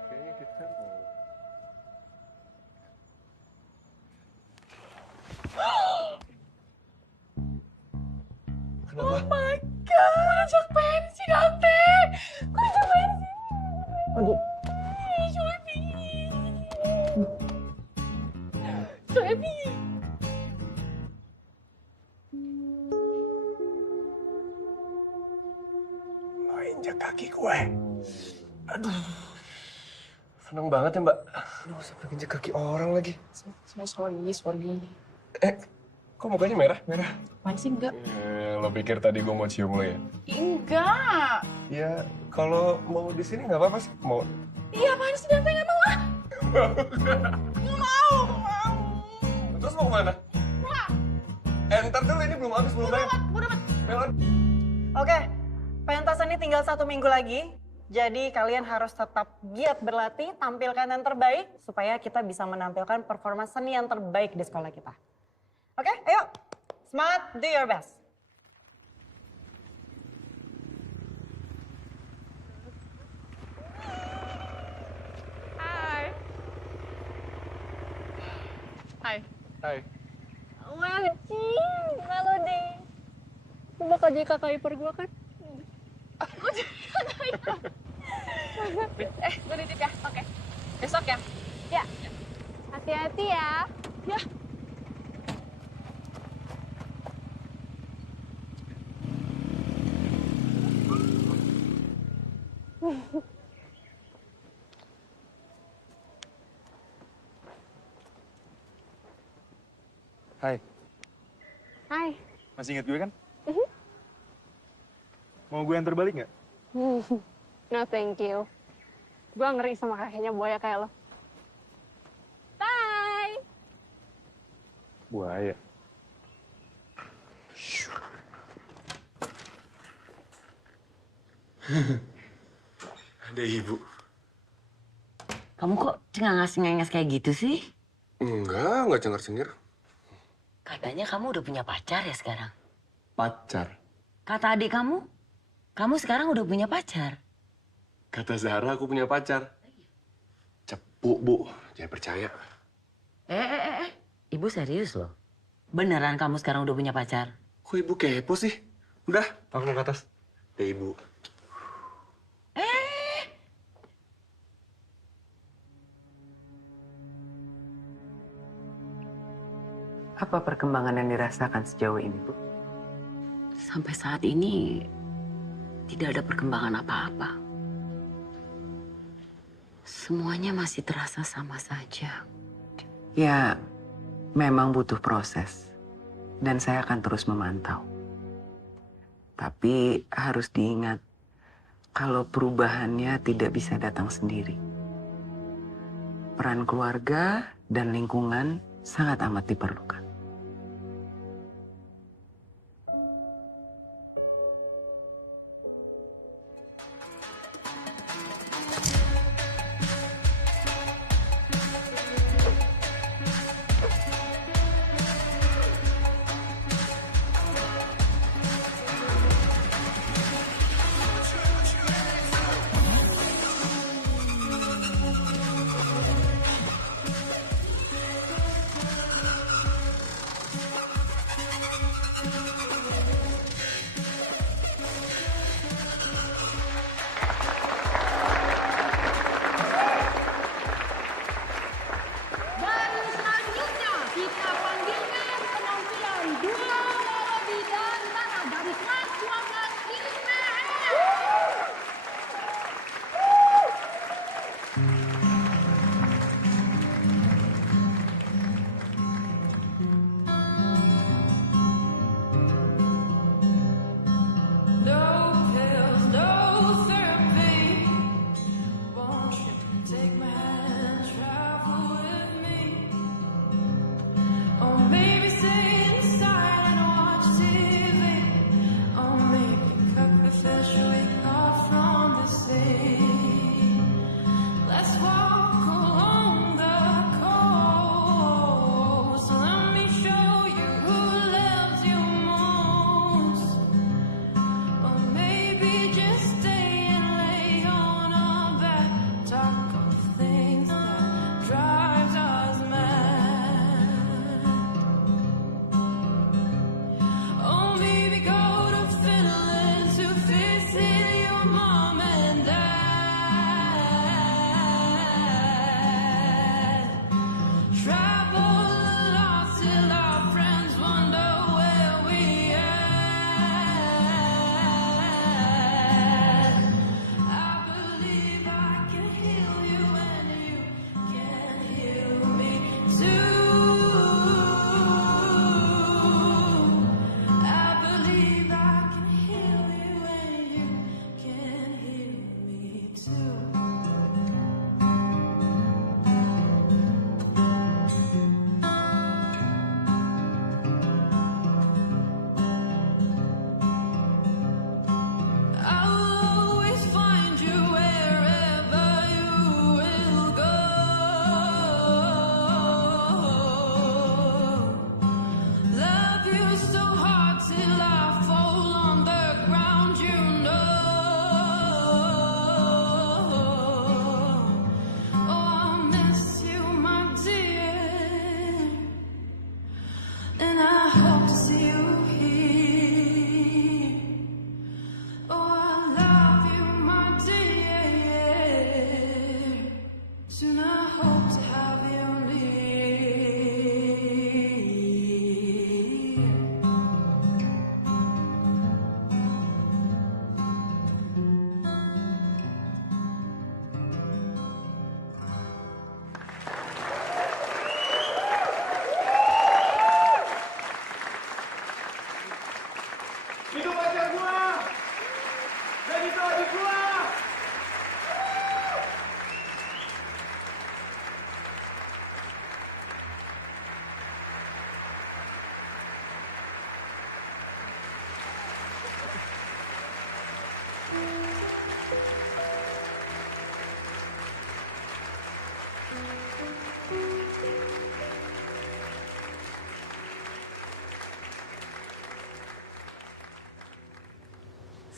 Kayaknya kita mau... Kenapa? Oh my god, ajak pensi Dante. Kok ajak pensi? Aduh. Joebi. Lo injak kaki gue. Aduh. Seneng banget ya, Mbak. Lo sampai injak kaki orang lagi. Sorry. Kok mukanya merah? Apaan sih enggak? Lo pikir tadi gue mau cium lo ya? Enggak. Ya, kalau mau di sini nggak apa-apa sih. Mau? Iya, apaan sih Dante? Nggak mau ah. Nggak mau. Terus mau kemana? Pulang. Ntar dulu, ini belum habis, belum banyak. Melon. Oke, pentas ini tinggal 1 minggu lagi. Jadi kalian harus tetap giat berlatih, tampilkan yang terbaik supaya kita bisa menampilkan performa seni yang terbaik di sekolah kita. Oke, ayo. Semangat, do your best. Hai. Wajib, Melody. Lu bakal jadi kakak ipar gua kan? Aku jadi kakak ipar. Gue nitip ya, oke. Besok ya? Ya. Hati-hati ya. Ya. Hai, Hai. masih ingat gue kan? Mau gue antar balik nggak? No thank you. Gue ngeri sama kakeknya buaya kayak lo. Bye. Buaya. Ada ibu. Kamu kok cengenges-cengenges kayak gitu sih? Enggak cengar-cengir. Katanya kamu udah punya pacar ya sekarang? Pacar. Kata adik kamu sekarang udah punya pacar. Kata Zahra aku punya pacar. Cepu, Bu. Jangan percaya. Ibu serius loh. Beneran kamu sekarang udah punya pacar? Kok ibu kepo sih? Udah, aku mau ke atas. Deh, Ibu. Apa perkembangan yang dirasakan sejauh ini, Bu? Sampai saat ini tidak ada perkembangan apa-apa. Semuanya masih terasa sama saja. Ya, memang butuh proses. Dan saya akan terus memantau. Tapi harus diingat, kalau perubahannya tidak bisa datang sendiri. Peran keluarga dan lingkungan sangat amat diperlukan.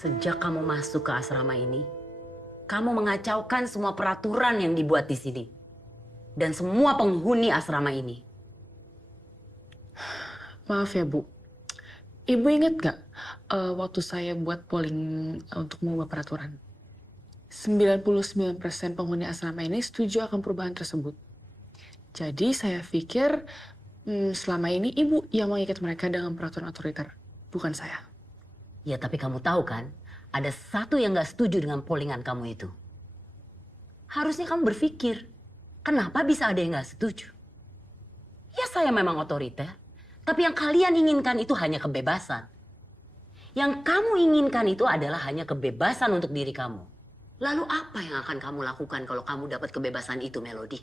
Sejak kamu masuk ke asrama ini, kamu mengacaukan semua peraturan yang dibuat di sini. Dan semua penghuni asrama ini. Maaf ya, Bu. Ibu ingat gak waktu saya buat polling untuk mengubah peraturan? 99% penghuni asrama ini setuju akan perubahan tersebut. Jadi saya pikir Selama ini ibu yang mengikat mereka dengan peraturan otoriter, bukan saya. Ya tapi kamu tahu kan, ada satu yang gak setuju dengan pollingan kamu itu. Harusnya kamu berpikir, kenapa bisa ada yang gak setuju? Ya saya memang otoriter, tapi yang kalian inginkan itu hanya kebebasan. Yang kamu inginkan itu adalah hanya kebebasan untuk diri kamu. Lalu apa yang akan kamu lakukan kalau kamu dapat kebebasan itu, Melody?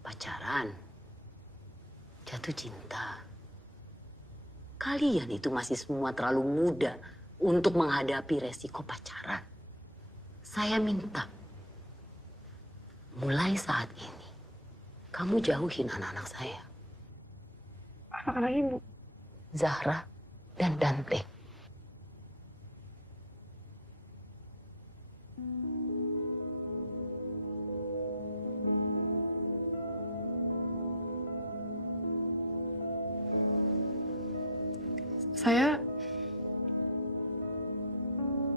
Pacaran, jatuh cinta. Kalian itu masih semua terlalu muda untuk menghadapi resiko pacaran. Saya minta, mulai saat ini, kamu jauhin anak-anak saya. Anak-anak ibu. Zahra dan Dante. Saya...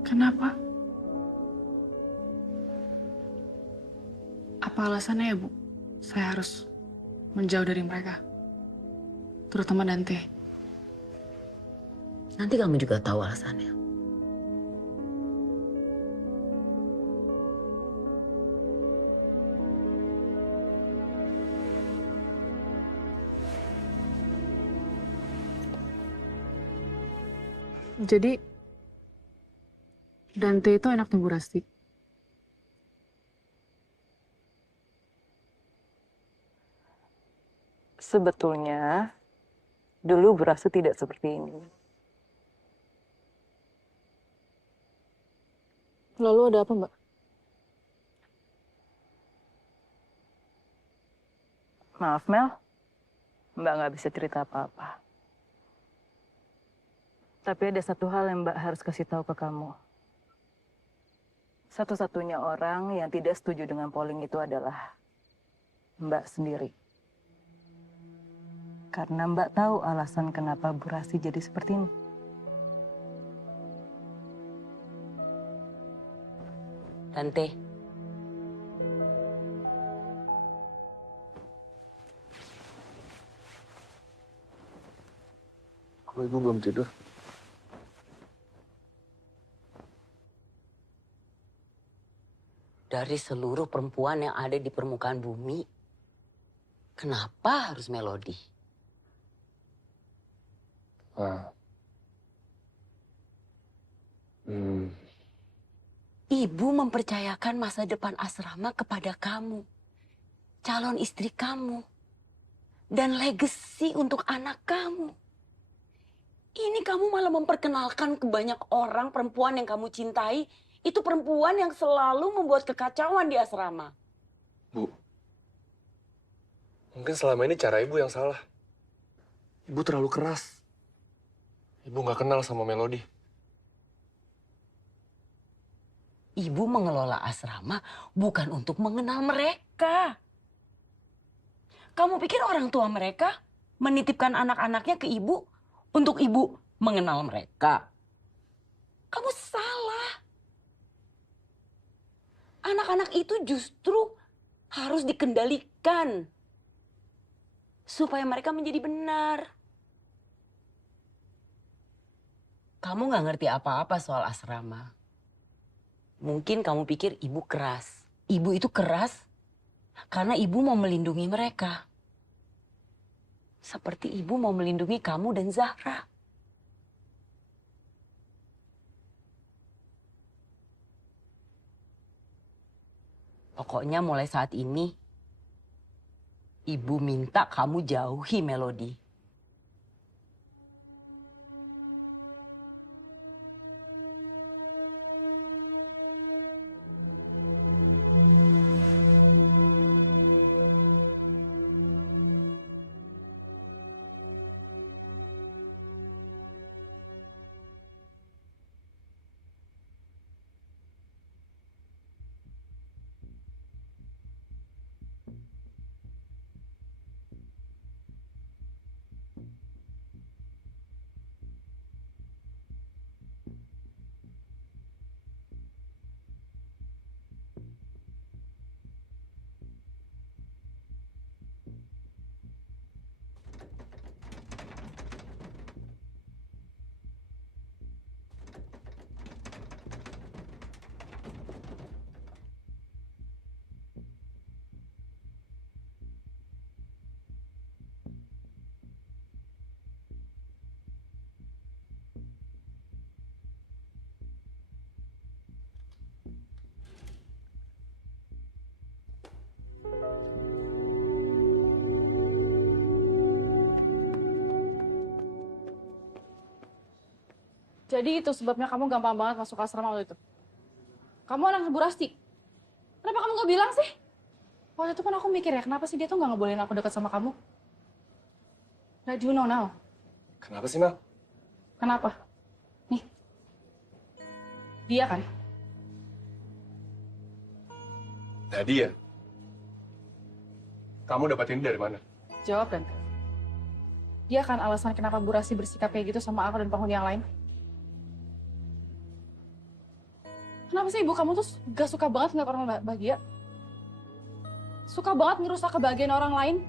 Kenapa? Apa alasannya ya, Bu? Saya harus menjauh dari mereka. Terutama Dante. Nanti kamu juga tahu alasannya. Jadi, Dante itu anaknya Bu Rasti. Sebetulnya, dulu berasa tidak seperti ini. Lalu ada apa, Mbak? Maaf, Mel. Mbak nggak bisa cerita apa-apa. Tapi ada satu hal yang Mbak harus kasih tahu ke kamu. Satu-satunya orang yang tidak setuju dengan polling itu adalah Mbak sendiri. Karena Mbak tahu alasan kenapa Bu Rasi jadi seperti ini. Tante. Kok ibu belum tidur? Dari seluruh perempuan yang ada di permukaan bumi, kenapa harus Melody? Ibu mempercayakan masa depan asrama kepada kamu, calon istri kamu, dan legasi untuk anak kamu. Ini kamu malah memperkenalkan ke banyak orang perempuan yang kamu cintai, itu perempuan yang selalu membuat kekacauan di asrama. Bu, mungkin selama ini cara ibu yang salah. Ibu terlalu keras. Ibu nggak kenal sama Melody. Ibu mengelola asrama bukan untuk mengenal mereka. Kamu pikir orang tua mereka menitipkan anak-anaknya ke ibu untuk ibu mengenal mereka? Kamu salah. Anak-anak itu justru harus dikendalikan supaya mereka menjadi benar. Kamu nggak ngerti apa-apa soal asrama. Mungkin kamu pikir ibu keras. Ibu itu keras karena ibu mau melindungi mereka. Seperti ibu mau melindungi kamu dan Zahra. Pokoknya mulai saat ini, ibu minta kamu jauhi Melody. Jadi itu sebabnya kamu gampang banget masuk asrama waktu itu. Kamu anak Bu Rasti. Kenapa kamu nggak bilang sih? Waktu itu kan aku mikir ya, kenapa sih dia tuh nggak ngebolehin aku dekat sama kamu? Nah, do you know now? Kenapa sih, Mel? Kenapa? Nih. Dia kan? Nadia. Kamu dapat ini dari mana? Jawab, Dante. Dia kan alasan kenapa Bu Rasti bersikap kayak gitu sama aku dan penghuni yang lain. Kenapa sih ibu kamu tuh gak suka banget ngeliat orang bahagia? Suka banget ngerusak kebahagiaan orang lain?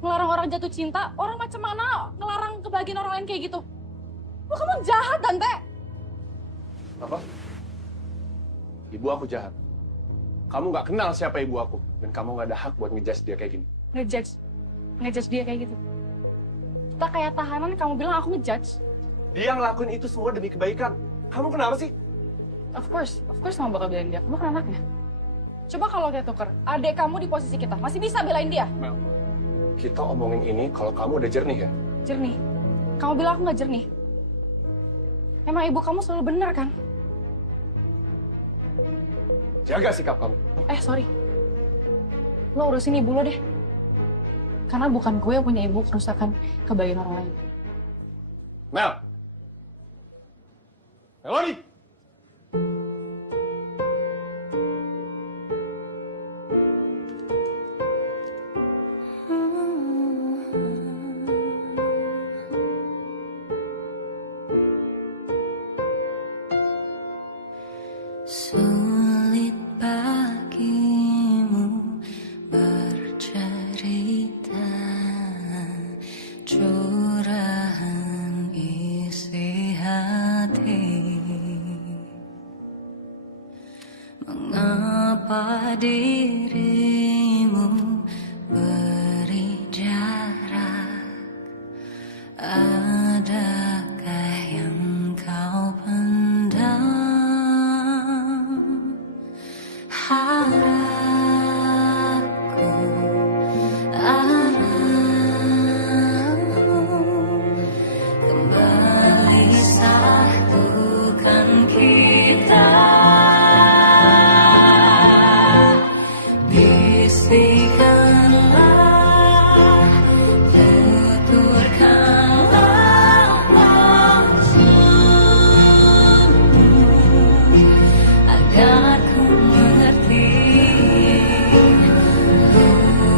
Ngelarang orang jatuh cinta? Orang macam mana ngelarang kebahagiaan orang lain kayak gitu? Ibu kamu jahat, Dante! Apa? Ibu aku jahat. Kamu nggak kenal siapa ibu aku. Dan kamu nggak ada hak buat ngejudge dia kayak gini. Ngejudge dia kayak gitu? Kita kayak tahanan, kamu bilang aku ngejudge? Dia ngelakuin itu semua demi kebaikan. Kamu kenapa sih? Of course kamu bakal belain dia. Kamu kan anaknya. Coba kalau kita tuker, adik kamu di posisi kita, masih bisa belain dia? Mel, kita omongin ini kalau kamu udah jernih ya? Jernih? Kamu bilang aku nggak jernih? Emang ibu kamu selalu benar kan? Jaga sikap kamu. Sorry. Lo urusin ibu lo deh. Karena bukan gue yang punya ibu kerusakan kebahagiaan orang lain. Mel! Melody! Sulit bagimu bercerita curahan isi hati. Mengapa dirimu beri jarak? Adakah yang kau pendam? Harapku arahmu kembali satukan kita. Bisikanlah, tuturkanlah maksudmu agar ku mengerti.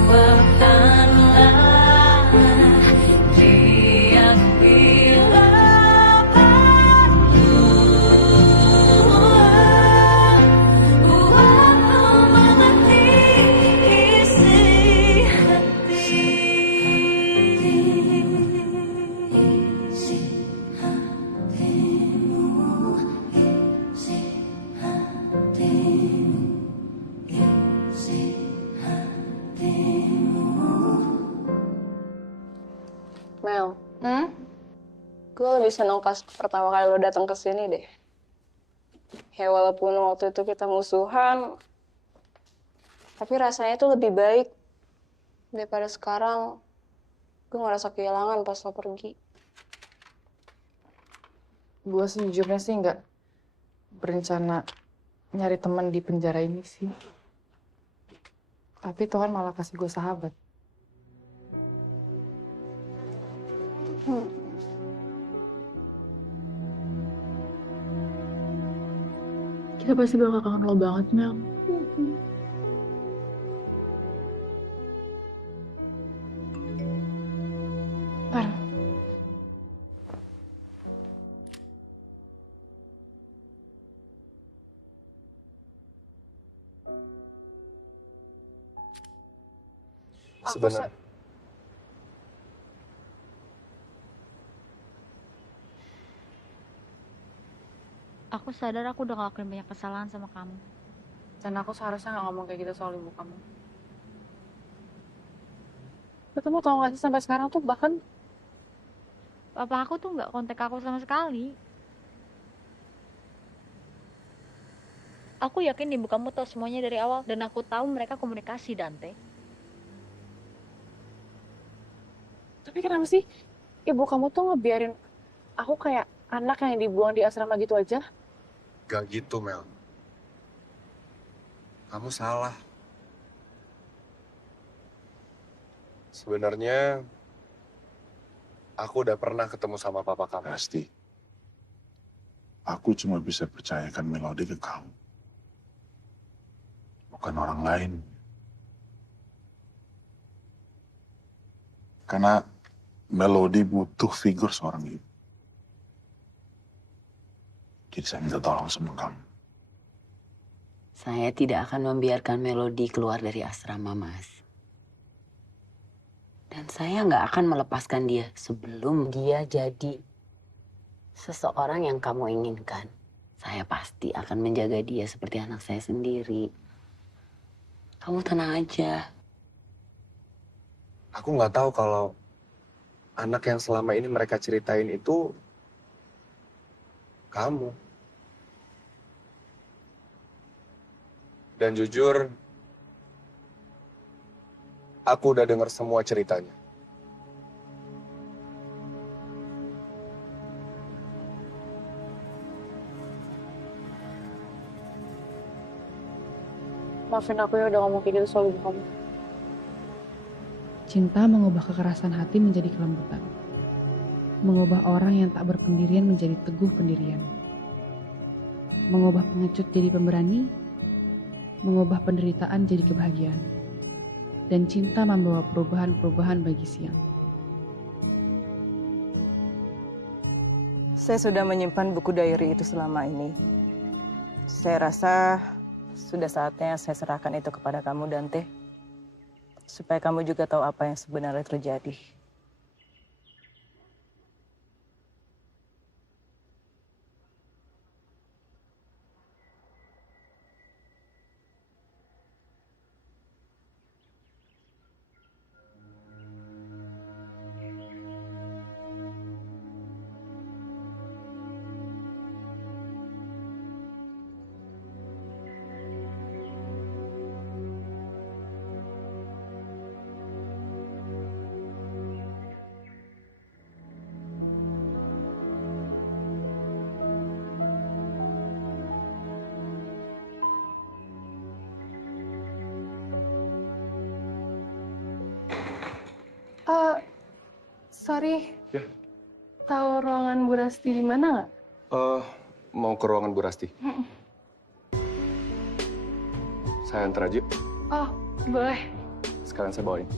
Luapkanlah riang bila perlu. Buatku mengerti isi hati. Isi hatimu, isi hatimu, isi hatimu. Mel, gue lebih seneng pas pertama kali lo datang ke sini deh. Ya walaupun waktu itu kita musuhan, tapi rasanya tuh lebih baik daripada sekarang. Gue ngerasa kehilangan pas lo pergi. Gue sejujurnya sih nggak berencana nyari teman di penjara ini sih. Tapi Tuhan malah kasih gue sahabat. Kita pasti bakal kangen lo banget, Mel. Ntar. Sebenarnya. Aku sadar aku udah ngelakuin banyak kesalahan sama kamu. Dan aku seharusnya nggak ngomong kayak gitu soal ibu kamu. Kamu tau gak sih sampai sekarang tuh bahkan Papa aku tuh nggak kontak aku sama sekali. Aku yakin ibu kamu tahu semuanya dari awal dan aku tahu mereka komunikasi, Dante. Tapi kenapa sih ibu kamu tuh ngebiarin aku kayak anak yang dibuang di asrama gitu aja? Gak gitu, Mel. Kamu salah. Sebenarnya, aku udah pernah ketemu sama papa kamu. Pasti. Aku cuma bisa percayakan Melody ke kamu. Bukan orang lain. Karena Melody butuh figur seorang ibu. Jadi saya minta tolong sama kamu. Saya tidak akan membiarkan Melody keluar dari asrama, Mas. Dan saya nggak akan melepaskan dia sebelum dia jadi seseorang yang kamu inginkan. Saya pasti akan menjaga dia seperti anak saya sendiri. Kamu tenang aja. Aku nggak tahu kalau anak yang selama ini mereka ceritain itu kamu. Dan jujur, aku udah dengar semua ceritanya. Maafin aku ya udah ngomong kayak gitu soal ibu kamu. Cinta mengubah kekerasan hati menjadi kelembutan. Mengubah orang yang tak berpendirian menjadi teguh pendirian. Mengubah pengecut jadi pemberani. Mengubah penderitaan jadi kebahagiaan. Dan cinta membawa perubahan-perubahan bagi siang. Saya sudah menyimpan buku diary itu selama ini. Saya rasa sudah saatnya saya serahkan itu kepada kamu, Dante. Supaya kamu juga tahu apa yang sebenarnya terjadi. Sorry. Ya. Tahu ruangan Bu Rasti di mana nggak? Mau ke ruangan Bu Rasti? Saya antar aja. Oh, boleh. Sekarang saya bawain.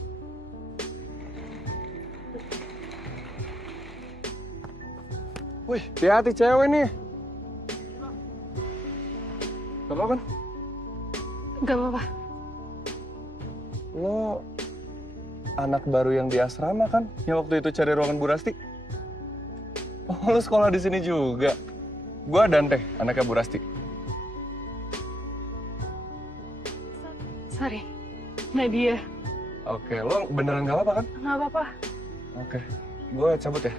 Wih, hati-hati cewek nih. Gak apa-apa kan? Gak apa-apa. Lo anak baru yang di asrama kan? Yang waktu itu cari ruangan Bu Rasti? Oh, lo sekolah di sini juga? Gua Dante, anaknya Bu Rasti. Sorry, Nadia. Oke, lo beneran gak apa-apa kan? Nggak apa-apa. Oke, gua cabut ya.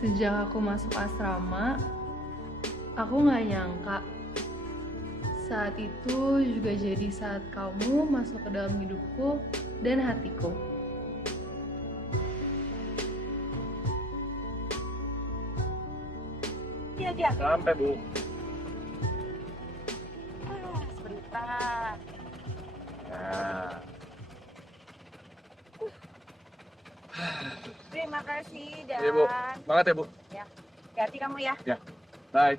Sejak aku masuk asrama, aku nggak nyangka saat itu juga jadi saat kamu masuk ke dalam hidupku dan hatiku. Iya. Sampai, Bu. Sebentar. Nah. Terima kasih, Dan. Iya, Bu. Semangat ya, Bu. Ya, hati-hati kamu ya. Ya. Bye.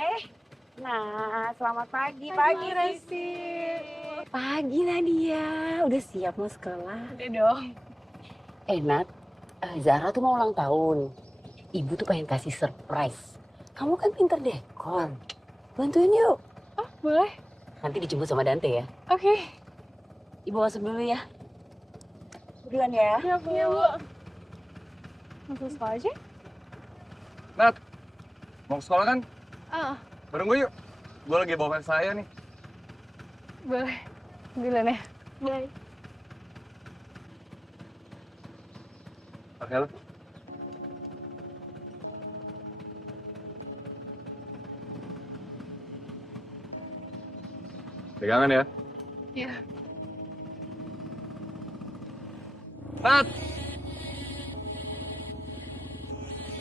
Bye. Nah, selamat pagi. Pagi, Resi. Pagi, Nadia. Udah siap mau sekolah? Udah dong. Nat, Zara tuh mau ulang tahun. Ibu tuh pengen kasih surprise. Kamu kan pinter dekor. Bantuin yuk. Oh, boleh. Nanti dijemput sama Dante ya. Oke. Ibu masuk dulu ya. Duluan ya. Iya, Bu. Langsung sekolah aja? Nat, mau ke sekolah kan? Ah, Bareng gue yuk. Gue lagi bawa fans saya nih. boleh. Duluan ya. Bye. Oke, lo. Pegangan ya. Iya. Nat!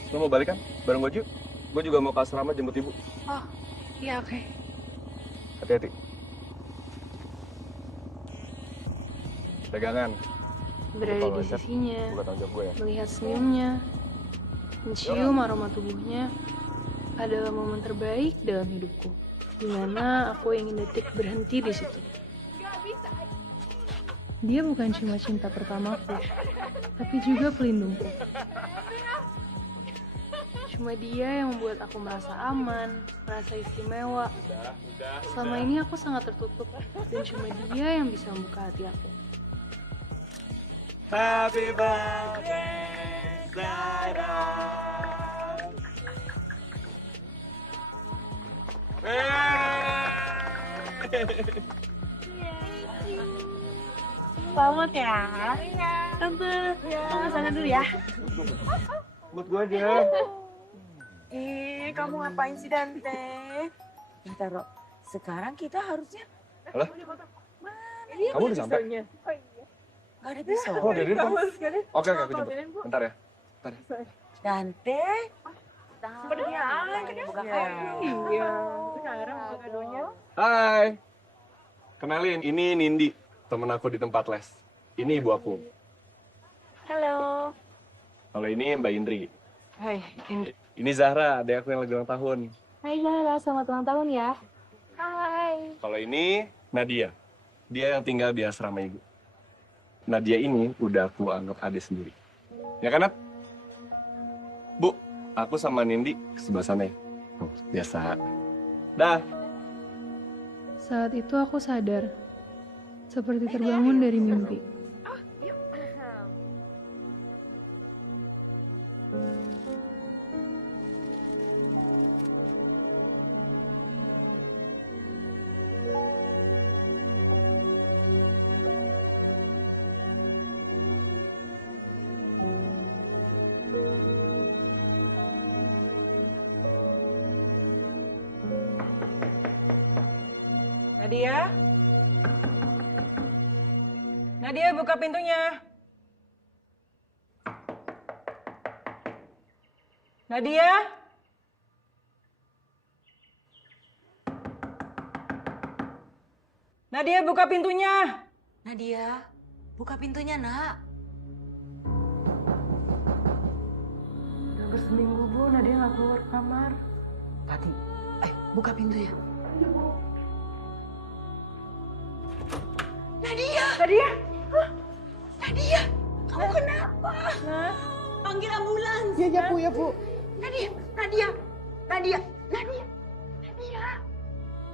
Lo mau balik kan? Bareng gue, Ju? Gue juga mau ke asrama jemput ibu. Oh, iya oke. Hati-hati. Pegangan. Berada Kalau di lecet, sisinya, bukan tanggung jawab gue ya. melihat senyumnya, mencium aroma tubuhnya adalah momen terbaik dalam hidupku. Di mana aku ingin detik berhenti di situ. Dia bukan cuma cinta pertamaku, tapi juga pelindungku. Cuma dia yang membuat aku merasa aman, merasa istimewa. Selama ini aku sangat tertutup, dan cuma dia yang bisa membuka hati aku. Happy birthday, Zara. Selamat ya. Tante, tante sana dulu ya. Buat gue aja. Kamu ngapain sih, Dante? Bentar, Ro. Sekarang kita harusnya... Halo? Kamu udah sampai? Gak ada pisau. Oh, udah di depan. Oke, aku jemput. Bentar ya. Bentar ya. Dante. Pergi aja. Buka Iya. Sekarang buka kadonya. Hai. Kenalin, ini Nindi, temen aku di tempat les. Ini ibu aku. Halo. Kalau ini Mbak Indri. Hai, Indri. Ini Zahra, adik aku yang lagi ulang tahun. Hai Zara, selamat ulang tahun ya. Hai. Kalau ini Nadia. Dia yang tinggal di asrama ibu. Nadia ini udah aku anggap adik sendiri. Ya kan, Nat? Bu, aku sama Nindi ke sebelah sana ya. Biasa. Dah. Saat itu aku sadar, seperti terbangun dari mimpi. Nadia? Nadia, buka pintunya. Nadia? Nadia, buka pintunya. Nadia, buka pintunya, Nak. Udah hampir seminggu, Bu. Nadia nggak keluar kamar. Tati, buka pintunya. Nadia! Nadia! Nadia! Kamu kenapa? Panggil ambulans. Iya, Bu, ya, Bu. Nadia! Nadia! Nadia! Nadia! Nadia!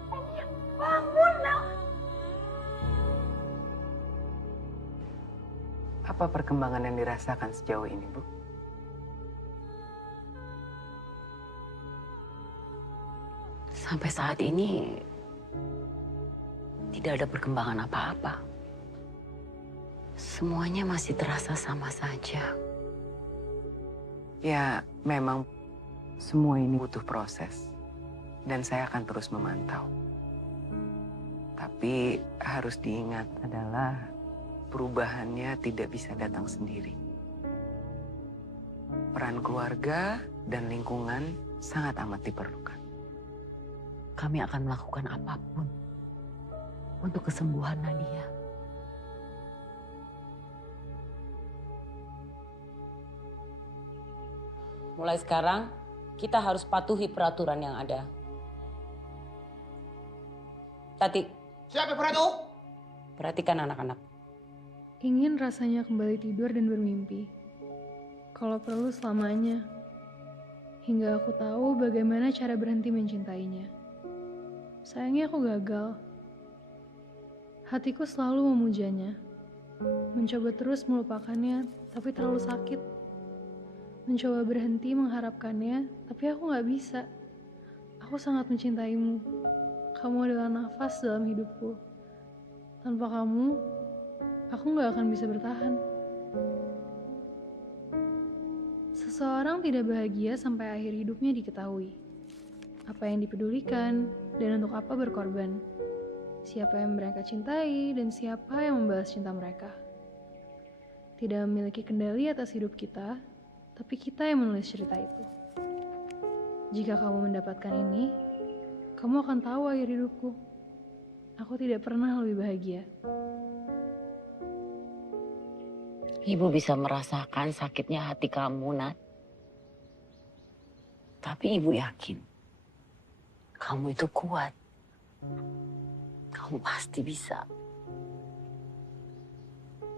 Nadia! Bangun, Nak! Apa perkembangan yang dirasakan sejauh ini, Bu? Sampai saat ini tidak ada perkembangan apa-apa. Semuanya masih terasa sama saja. Ya, memang semua ini butuh proses. Dan saya akan terus memantau. Tapi harus diingat adalah perubahannya tidak bisa datang sendiri. Peran keluarga dan lingkungan sangat amat diperlukan. Kami akan melakukan apapun untuk kesembuhan Nadia. Mulai sekarang, kita harus patuhi peraturan yang ada. Tati. Siapa Pratu? Perhatikan anak-anak. Ingin rasanya kembali tidur dan bermimpi. Kalau perlu selamanya. Hingga aku tahu bagaimana cara berhenti mencintainya. Sayangnya aku gagal. Hatiku selalu memujanya. Mencoba terus melupakannya, tapi terlalu sakit. Mencoba berhenti mengharapkannya, tapi aku gak bisa. Aku sangat mencintaimu. Kamu adalah nafas dalam hidupku. Tanpa kamu, aku gak akan bisa bertahan. Seseorang tidak bahagia sampai akhir hidupnya diketahui. Apa yang dipedulikan, dan untuk apa berkorban. Siapa yang mereka cintai, dan siapa yang membalas cinta mereka. tidak memiliki kendali atas hidup kita, tapi kita yang menulis cerita itu. Jika kamu mendapatkan ini, kamu akan tahu akhir hidupku. Aku tidak pernah lebih bahagia. Ibu bisa merasakan sakitnya hati kamu, Nat. Tapi ibu yakin, kamu itu kuat. Kamu pasti bisa.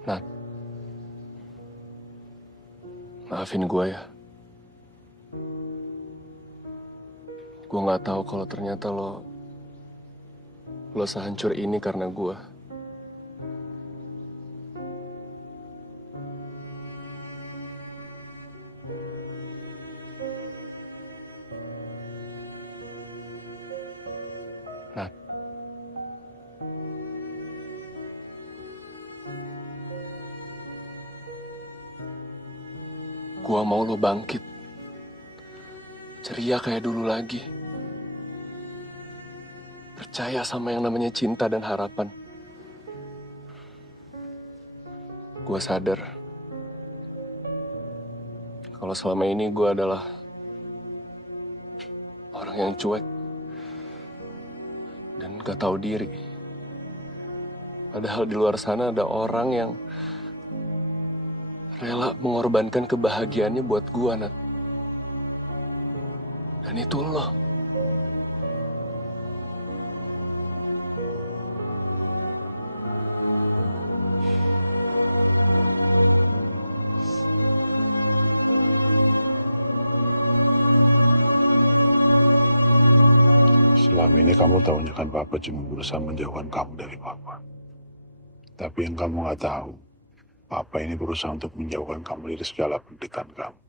Nat, maafin gue ya. Gue nggak tahu kalau ternyata lo sehancur ini karena gue. Nat, gue mau lo bangkit, ceria kayak dulu lagi. Percaya sama yang namanya cinta dan harapan. Gue sadar kalau selama ini gue adalah orang yang cuek dan gak tahu diri. Padahal di luar sana ada orang yang rela mengorbankan kebahagiaannya buat gue, Nat. Dan itu lo. Selama ini kamu tahunya kan Papa cuma berusaha menjauhkan kamu dari Papa. Tapi yang kamu nggak tahu, Papa ini berusaha untuk menjauhkan kamu dari segala penderitaan kamu.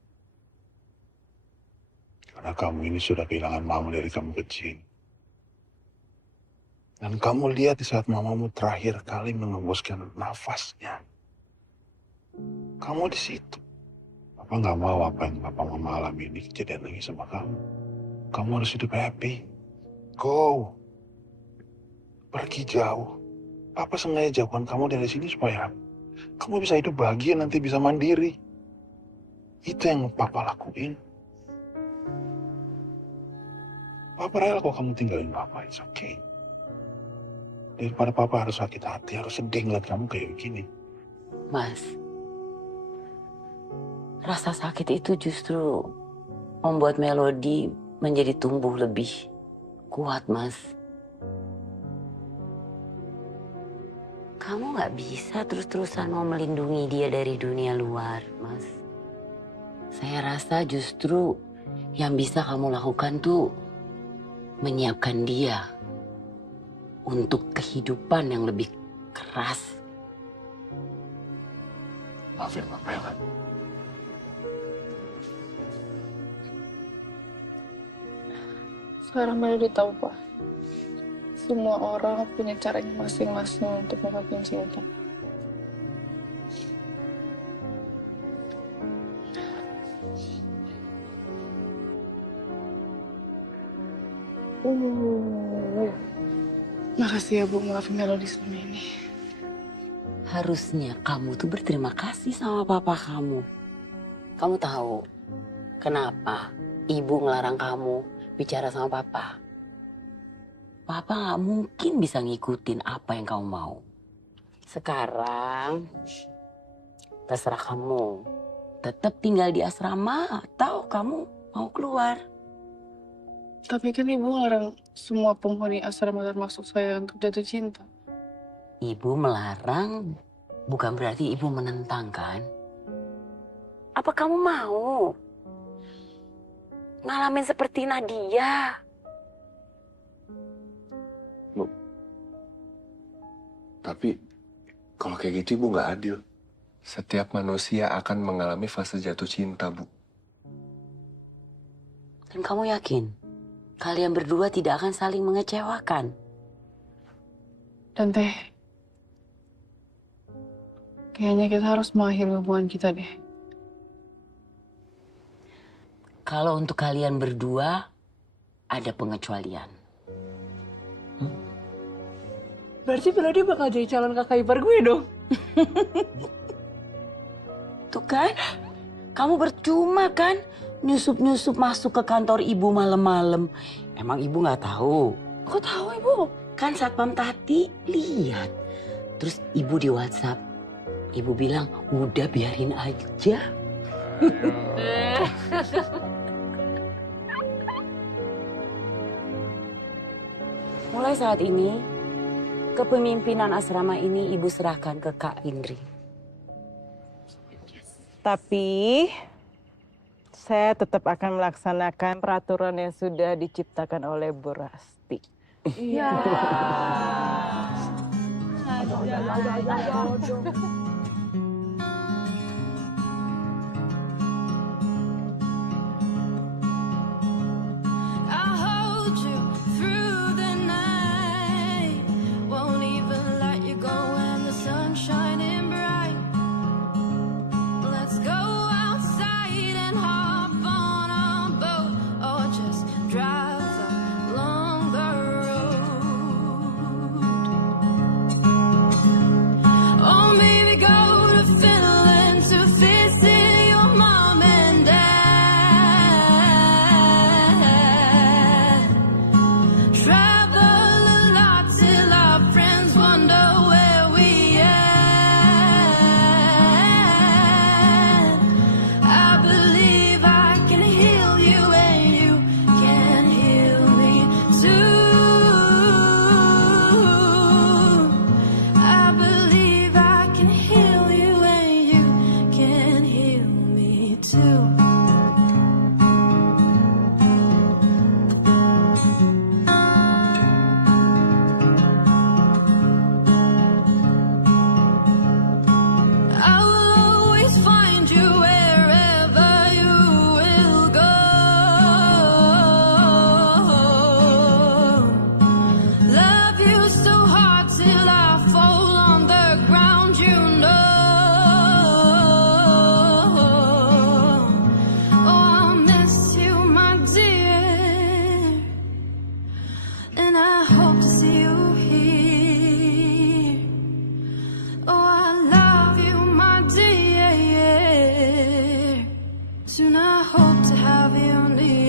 Karena kamu ini sudah kehilangan mama dari kamu kecil. Dan kamu lihat di saat mamamu terakhir kali mengembuskan nafasnya. Kamu di situ. Papa nggak mau apa yang Papa Mama alami ini kejadian lagi sama kamu. Kamu harus hidup happy. Go. Pergi jauh. Papa sengaja jauhkan kamu dari sini supaya kamu bisa hidup bahagia, nanti bisa mandiri. Itu yang Papa lakuin. Papa rela kok kamu tinggalin Papa, it's okay. Daripada Papa harus sakit hati, harus sedih ngeliat kamu kayak begini. Mas, rasa sakit itu justru membuat Melody menjadi tumbuh lebih kuat, Mas. Kamu gak bisa terus-terusan mau melindungi dia dari dunia luar, Mas. Saya rasa justru yang bisa kamu lakukan tuh menyiapkan dia untuk kehidupan yang lebih keras. Maafin Papa ya, kan? Sekarang Melody tahu, Pak. Semua orang punya caranya masing-masing untuk mengungkapkan cinta. Makasih ya, Bu, maafin Melody selama ini. Harusnya kamu tuh berterima kasih sama papa kamu. Kamu tahu kenapa ibu ngelarang kamu bicara sama papa? Papa gak mungkin bisa ngikutin apa yang kamu mau. Sekarang terserah kamu. Tetap tinggal di asrama atau kamu mau keluar. Tapi kan Ibu ngelarang semua penghuni asrama termasuk saya untuk jatuh cinta. Ibu melarang bukan berarti ibu menentang, kan? Apa kamu mau ngalamin seperti Nadia? Bu, tapi kalau kayak gitu Ibu nggak adil. Setiap manusia akan mengalami fase jatuh cinta, Bu. Dan kamu yakin kalian berdua tidak akan saling mengecewakan? Dan Teh, kayaknya kita harus mengakhiri hubungan kita deh. Kalau untuk kalian berdua ada pengecualian. Berarti Melody bakal jadi calon kakak ipar gue dong. kan? Kamu percuma kan? Nyusup-nyusup masuk ke kantor ibu malam-malam. Emang ibu nggak tahu? Kok tahu ibu? Kan Satpam Tati lihat. Terus ibu di WhatsApp. Ibu bilang, udah biarin aja. Mulai saat ini, kepemimpinan asrama ini ibu serahkan ke Kak Indri. Tapi saya tetap akan melaksanakan peraturan yang sudah diciptakan oleh Bu Rasti. Iya. I'll hold you through the night. Won't even let you go when the sun's shining bright. Let's go outside and hop on a boat, or just drive along the road. Oh, maybe go to Finland to visit your mom and dad. Travel a lot till our friends wonder where we at. I believe I can heal you and you can heal me too. I believe I can heal you and you can heal me too. I will always find you wherever you will go. Love you so hard till I fall on the ground, you know. Oh, I'll miss you, my dear, and I hope to see you here. Oh, I love you, my dear. Soon I hope to have you near.